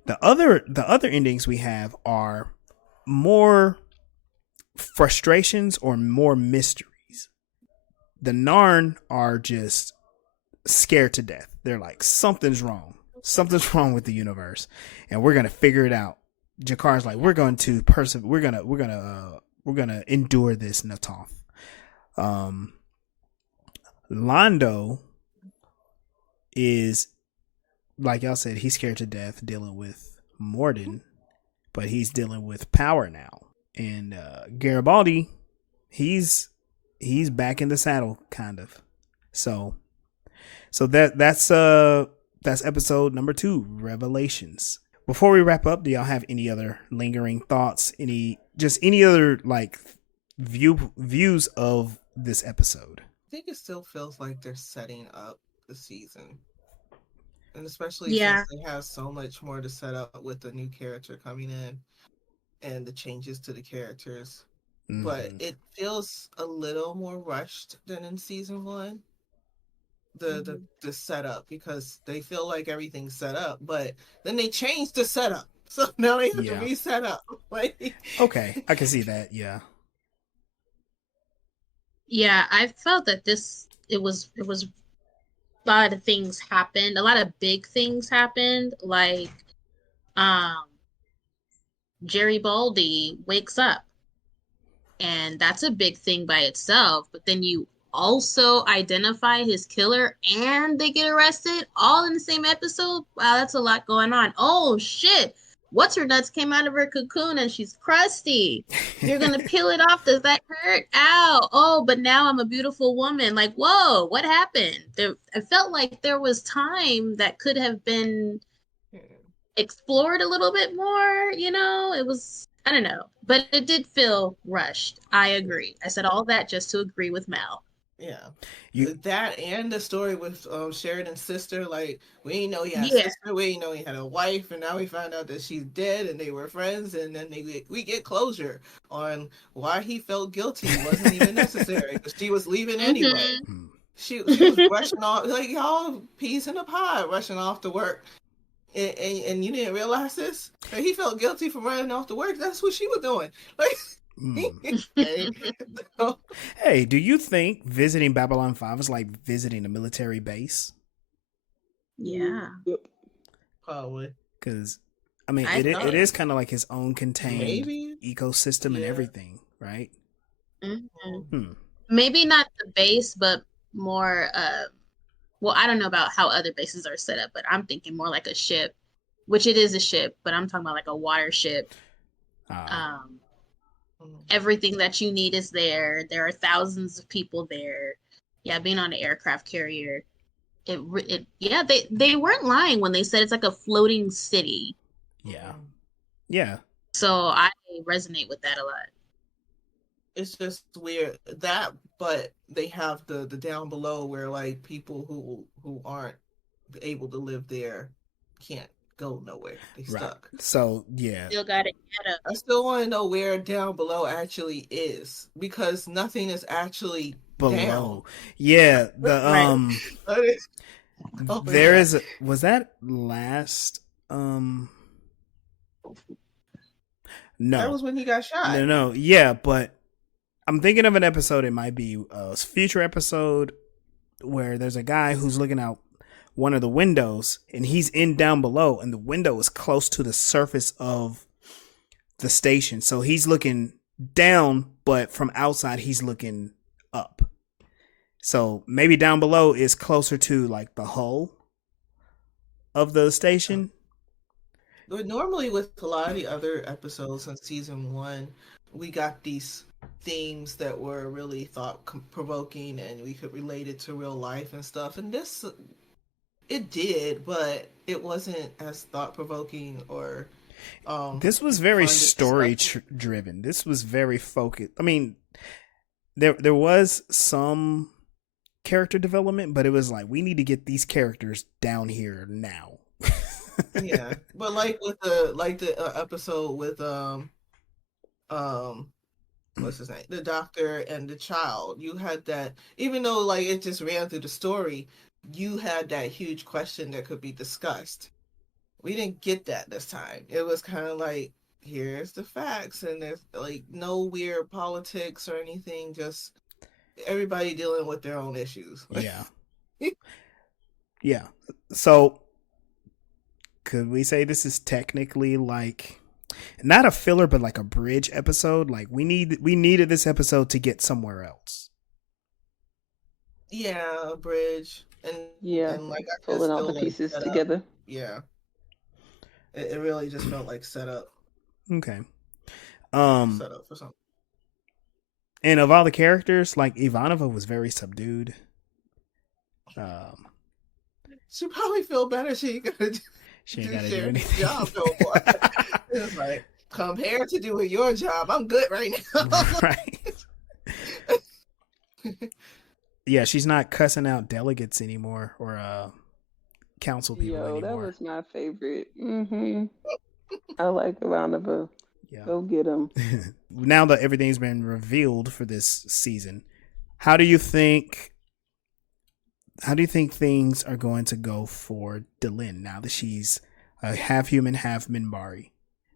The other endings we have are more frustrations or more mysteries. The Narn are just scared to death. They're like, something's wrong with the universe, and we're gonna figure it out. Jakar's like, we're going to persevere. We're gonna endure this, Natoth. Londo is, like y'all said, he's scared to death dealing with Morden, but he's dealing with power now. And Garibaldi, he's back in the saddle, kind of. So that's episode number 2, Revelations. Before we wrap up, do y'all have any other lingering thoughts? Any other like views of this episode? I think it still feels like they're setting up the season, and especially since they have so much more to set up with the new character coming in and the changes to the characters. Mm-hmm. But it feels a little more rushed than in season 1. The setup, because they feel like everything's set up, but then they changed the setup, so now they have to reset up. Like, okay, I can see that. Yeah, I felt that it was a lot of things happened, a lot of big things happened, like Garibaldi wakes up, and that's a big thing by itself, but then you also identify his killer and they get arrested all in the same episode. Wow, that's a lot going on. Oh shit, what's her nuts came out of her cocoon and she's crusty. You're gonna peel it off. Does that hurt? Ow. Oh, but now I'm a beautiful woman. Like, whoa, what happened? I felt like there was time that could have been explored a little bit more, It was, I don't know. But it did feel rushed. I agree. I said all that just to agree with Mel. Yeah. That and the story with Sheridan's sister, like, we didn't know he had a sister, we didn't know he had a wife, and now we found out that she's dead and they were friends, and then we get closure on why he felt guilty. It wasn't even necessary because she was leaving anyway. She was rushing off, like, y'all peas in a pod, rushing off to work. And you didn't realize this? That he felt guilty for running off to work. That's what she was doing. Like, Hey, do you think visiting Babylon 5 is like visiting a military base? Yeah. Probably. Because, I mean, it is kind of like his own contained ecosystem and everything, right? Maybe not the base, but more, well, I don't know about how other bases are set up, but I'm thinking more like a ship, which it is a ship, but I'm talking about like a water ship. Everything that you need is there. There are thousands of people there. Yeah, being on an aircraft carrier, they weren't lying when they said it's like a floating city. Yeah. So I resonate with that a lot. It's just weird that, but they have the down below where like people who aren't able to live there can't go nowhere. They stuck. So yeah. Still got it. I still want to know where down below actually is because nothing is actually below. Down. Yeah, there is. Was that last? No, that was when he got shot. No. Yeah, but I'm thinking of an episode. It might be a future episode where there's a guy who's looking out one of the windows and he's in down below and the window is close to the surface of the station. So he's looking down, but from outside he's looking up. So maybe down below is closer to like the hull of the station. But normally with a lot of the other episodes in season 1, we got these themes that were really thought-provoking and we could relate it to real life and stuff. And this, it did, but it wasn't as thought-provoking or... this was very story-driven. This was very focused. I mean, there was some character development, but it was like, we need to get these characters down here now. Yeah, but like with the episode with what's his name, the doctor and the child, you had that, even though like it just ran through the story, you had that huge question that could be discussed. We didn't get that this time. It was kind of like, here's the facts, and there's like no weird politics or anything, just everybody dealing with their own issues. Yeah. So could we say this is technically like not a filler, but like a bridge episode? Like we needed this episode to get somewhere else. Yeah, a bridge, and like I pulling all the pieces together. Yeah, it really just felt like set up. Okay. Set up for something. And of all the characters, like Ivanova was very subdued. She probably feel better. She ain't gonna do anything. Job no more. It's like, compared to doing your job, I'm good right now. Right. Yeah, she's not cussing out delegates anymore or council people anymore. That was my favorite. I like Ivanova. Yeah. Go get him. Now that everything's been revealed for this season, how do you think things are going to go for Delenn now that she's a half human, half Minbari?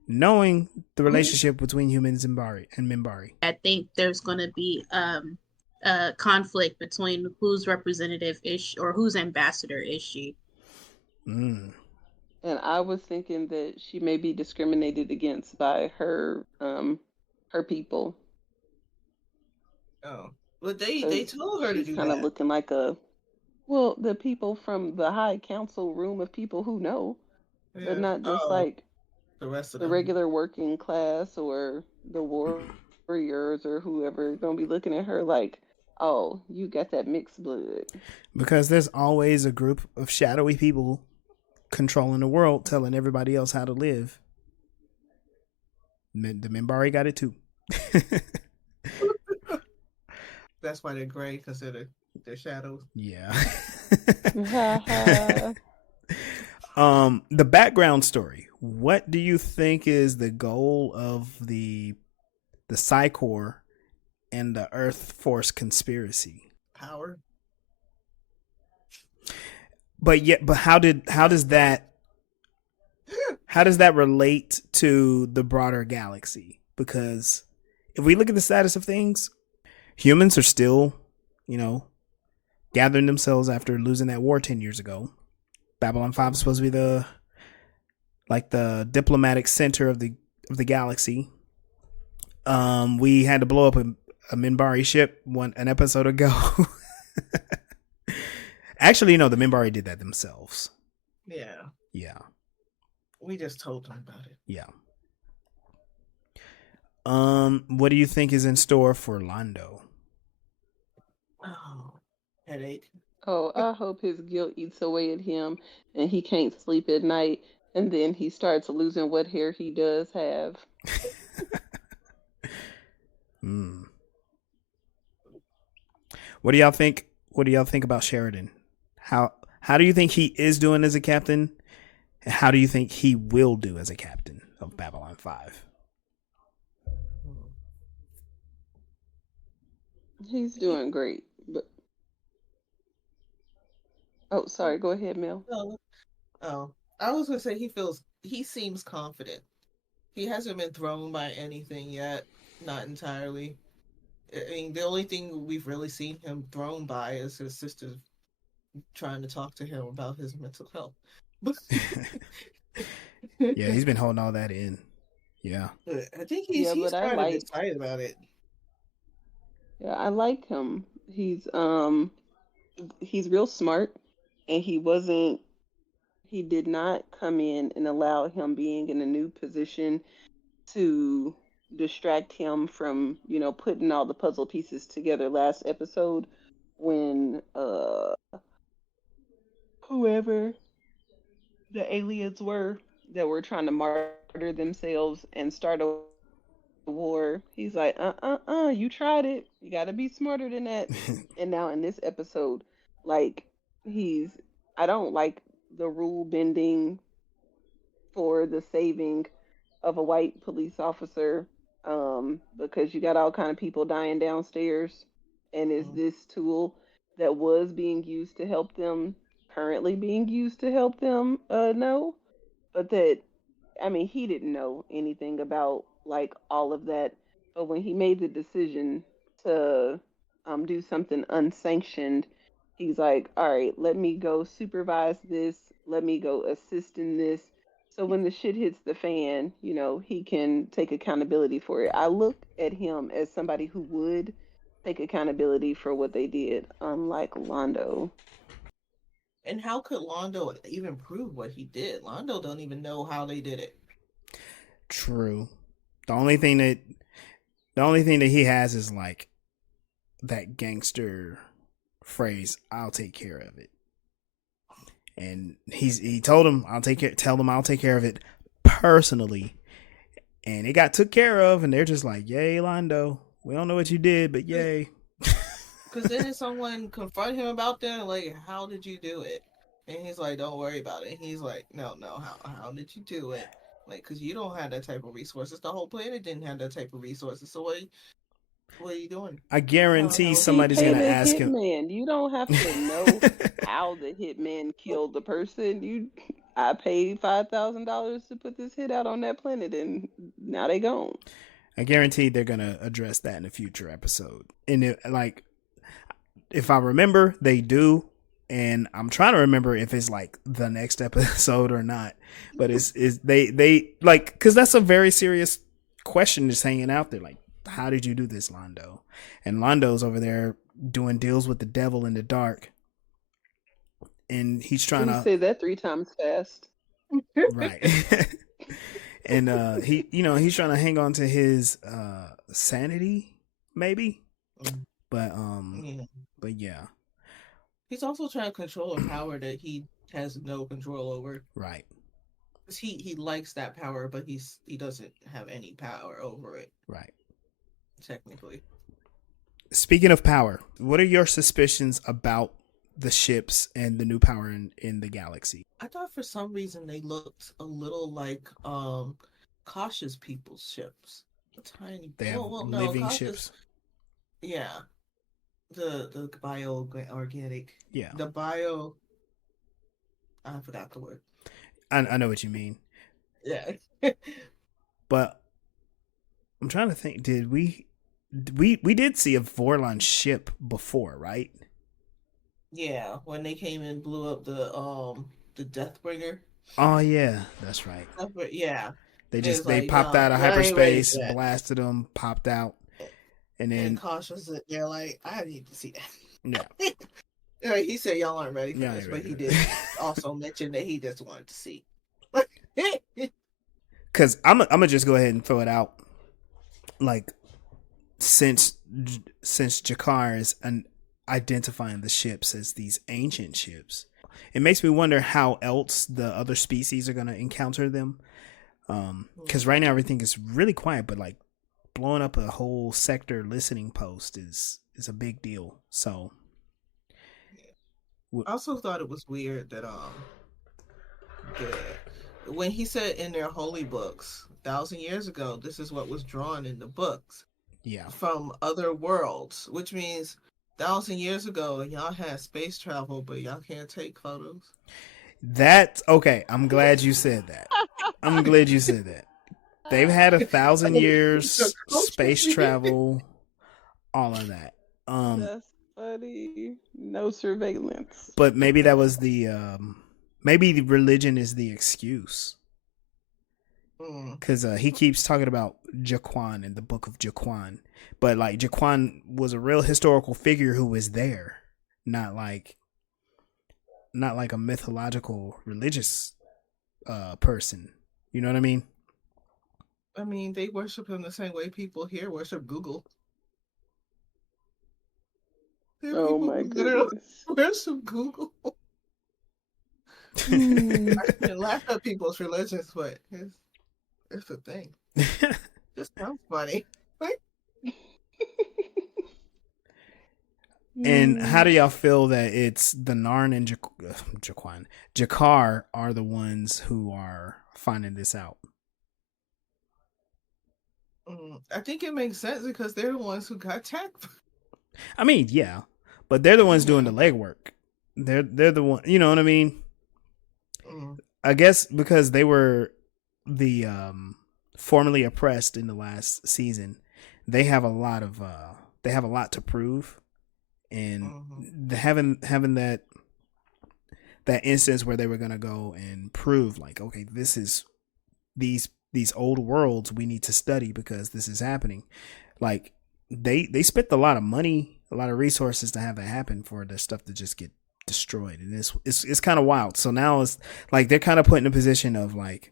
Knowing the relationship between humans and Minbari. I think there's going to be a conflict between whose representative is she, or whose ambassador is she. And I was thinking that she may be discriminated against by her people. Oh, well, they told her to do that. Kind of looking like the people from the High Council room of people who know, but not just like The rest of The them. regular working class or the warriors or whoever gonna be looking at her like, oh, you got that mixed blood. Because there's always a group of shadowy people controlling the world, telling everybody else how to live. The Minbari got it too. That's why they're gray, because they're shadows. Yeah. Ha The background story. What do you think is the goal of the Psychor and the Earth Force conspiracy? Power. But how does that relate to the broader galaxy? Because if we look at the status of things, humans are still, gathering themselves after losing that war 10 years ago. Babylon 5 is supposed to be the diplomatic center of the galaxy. We had to blow up a Minbari ship an episode ago. Actually, no, the Minbari did that themselves. Yeah. Yeah. We just told them about it. Yeah. What do you think is in store for Londo? Oh, headache. Oh, I hope his guilt eats away at him and he can't sleep at night and then he starts losing what hair he does have. What do y'all think? What do y'all think about Sheridan? How do you think he is doing as a captain? And how do you think he will do as a captain of Babylon 5? He's doing great, but oh, sorry, go ahead, Mel. Oh, I was gonna say he seems confident. He hasn't been thrown by anything yet, not entirely. I mean, the only thing we've really seen him thrown by is his sister trying to talk to him about his mental health. Yeah, he's been holding all that in. Yeah. I think he's kind of excited about it. Yeah, I like him. He's real smart, and he did not come in and allow him being in a new position to distract him from, putting all the puzzle pieces together last episode when whoever the aliens were that were trying to martyr themselves and start a war. He's like, you tried it. You got to be smarter than that. And now in this episode, like, I don't like the rule bending for the saving of a white police officer, because you got all kind of people dying downstairs, and is this tool that was being used to help them currently being used to help them? No, but that, I mean, he didn't know anything about like all of that, but when he made the decision to do something unsanctioned, he's like, all right, let me go supervise this, let me go assist in this, so when the shit hits the fan, he can take accountability for it. I look at him as somebody who would take accountability for what they did, unlike Londo. And how could Londo even prove what he did? Londo don't even know how they did it. True. The only thing that he has is like that gangster phrase, "I'll take care of it." And he told him, tell them I'll take care of it personally. And it got took care of, and they're just like, yay, Londo. We don't know what you did, but yay. Because then someone confront him about that, like, how did you do it? And he's like, don't worry about it. And he's like, no, how did you do it? Like, because you don't have that type of resources. The whole planet didn't have that type of resources. So what are you doing? I guarantee somebody's going to ask him. You don't have to know how the hitman killed the person. I paid $5,000 to put this hit out on that planet, and now they gone. I guarantee they're going to address that in a future episode. And if I remember, they do. And I'm trying to remember if it's like the next episode or not. But they like, because that's a very serious question just hanging out there. Like, how did you do this, Londo? And Londo's over there doing deals with the devil in the dark. And he's trying to say that 3 times fast. Right. And he's trying to hang on to his sanity, maybe. Mm. But Yeah. but yeah, He's also trying to control a power that he has no control over. right. 'Cause he likes that power, but he doesn't have any power over it, Right. technically. Speaking of power, what are your suspicions about the ships and the new power in the galaxy? I thought for some reason they looked a little like Cautious people's ships. A tiny. They have no, living Cautious. ships. Yeah, the bio organic. Yeah, The bio. I forgot the word. I know what you mean. Yeah. But I'm trying to think. Did we did see a Vorlon ship before, right? Yeah, when they came and blew up the Deathbringer. Oh yeah, that's right. Yeah. They popped out of hyperspace, blasted them, popped out, and then Cautious. They're like, I need to see that. Yeah. Anyway, he said y'all aren't ready for Yeah, this, you're but right, he right. did also mention that he just wanted to see. Because I'm gonna just go ahead and throw it out. Like, since Jakar is identifying the ships as these ancient ships, it makes me wonder how else the other species are gonna encounter them. Because right now everything is really quiet, but like blowing up a whole sector listening post is a big deal. So I also thought it was weird that when he said in their holy books 1,000 years ago, this is what was drawn in the books. Yeah. From other worlds, which means 1,000 years ago y'all had space travel, but y'all can't take photos. That's okay. I'm glad you said that. I'm glad you said that. They've had 1,000 years, space travel, all of that. That's funny. No surveillance. But maybe that was maybe the religion is the excuse. Because he keeps talking about Jaquan in the book of Jaquan. But like Jaquan was a real historical figure who was there. Not like a mythological religious person. You know what I mean? I mean, they worship him the same way people here worship Google. Oh my goodness. Worship Google. I can laugh at people's religions, but it's a thing. Just sounds funny. And how do y'all feel that it's the Narn and Jakar are the ones who are finding this out? I think it makes sense because they're the ones who got attacked. I mean, yeah, but they're the ones doing the legwork. They're the one, you know what I mean? I guess because they were the formerly oppressed in the last season, they have a lot to prove, and having that instance where they were gonna go and prove like, okay, this is these old worlds we need to study because this is happening. Like they spent a lot of money, a lot of resources to have that happen for the stuff to just get destroyed, and it's kind of wild. So now it's like they're kind of put in a position of like,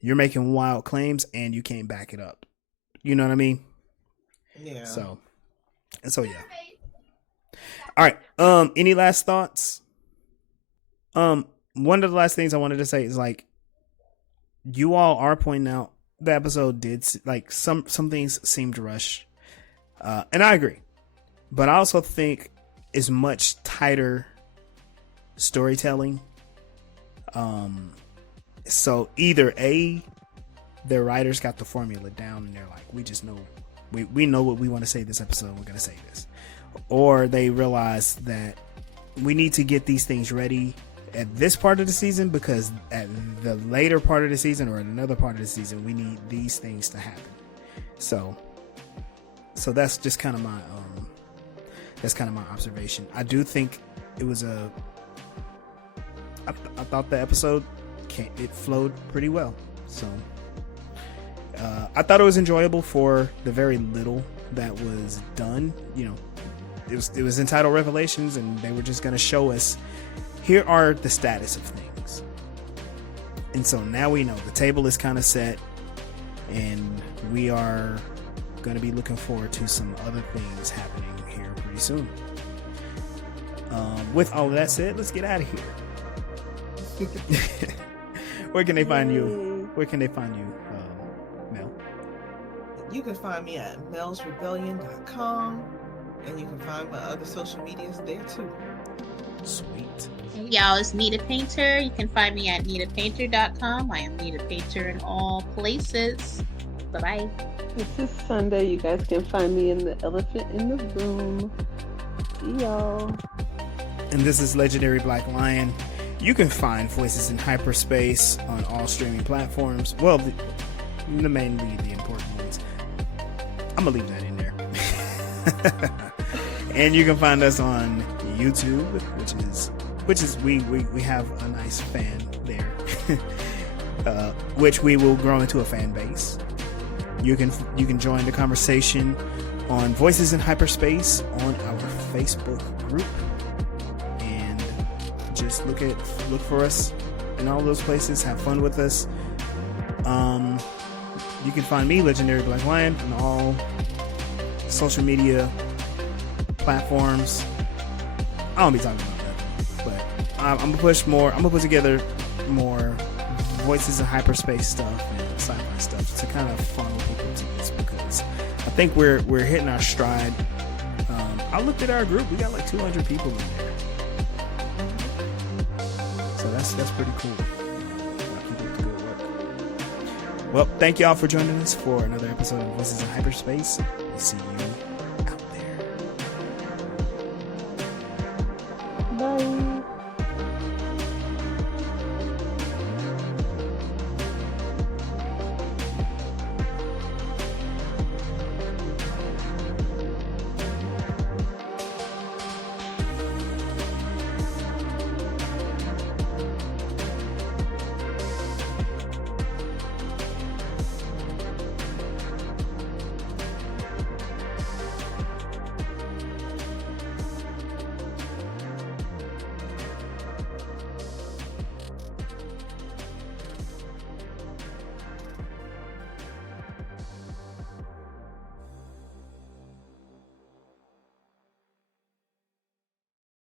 you're making wild claims and you can't back it up. You know what I mean? Yeah. So yeah. All right. Any last thoughts? One of the last things I wanted to say is like, you all are pointing out the episode did like some things seemed rushed, and I agree, but I also think it's much tighter storytelling. So either their writers got the formula down and they're like, we just know we know what we want to say this episode, we're gonna say this, or they realize that we need to get these things ready at this part of the season because at the later part of the season or at another part of the season we need these things to happen. So that's just kind of my observation. I do think it was I thought the episode it flowed pretty well. So I thought it was enjoyable for the very little that was done. You know, it was entitled Revelations, and they were just going to show us, here are the status of things. And so now we know the table is kind of set. and we are going to be looking forward to some other things happening here pretty soon. With all of that said, let's get out of here. Where can they find you? Where can they find you, Mel? You can find me at melsrebellion.com, and you can find my other social medias there too. Sweet. Hey, y'all, it's Nita Painter. You can find me at nitapainter.com. I am Nita Painter in all places. Bye-bye. This is Sunday. You guys can find me in the Elephant in the Room. See y'all. And this is Legendary Black Lion. You can find Voices in Hyperspace on all streaming platforms. Well, mainly the important ones. I'm gonna leave that in there. And you can find us on YouTube, which is we have a nice fan there, which we will grow into a fan base. You can join the conversation on Voices in Hyperspace on our Facebook group. Just look for us in all those places. Have fun with us. You can find me, Legendary Black Lion, on all social media platforms. I won't be talking about that, but I'm gonna push more. I'm gonna put together more Voices in Hyperspace stuff and sci-fi stuff to kind of funnel people to this, because I think we're hitting our stride. I looked at our group. We got like 200 people in there. That's pretty cool. Keep up the good work. Well, thank y'all for joining us for another episode of Voices in Hyperspace. We'll see you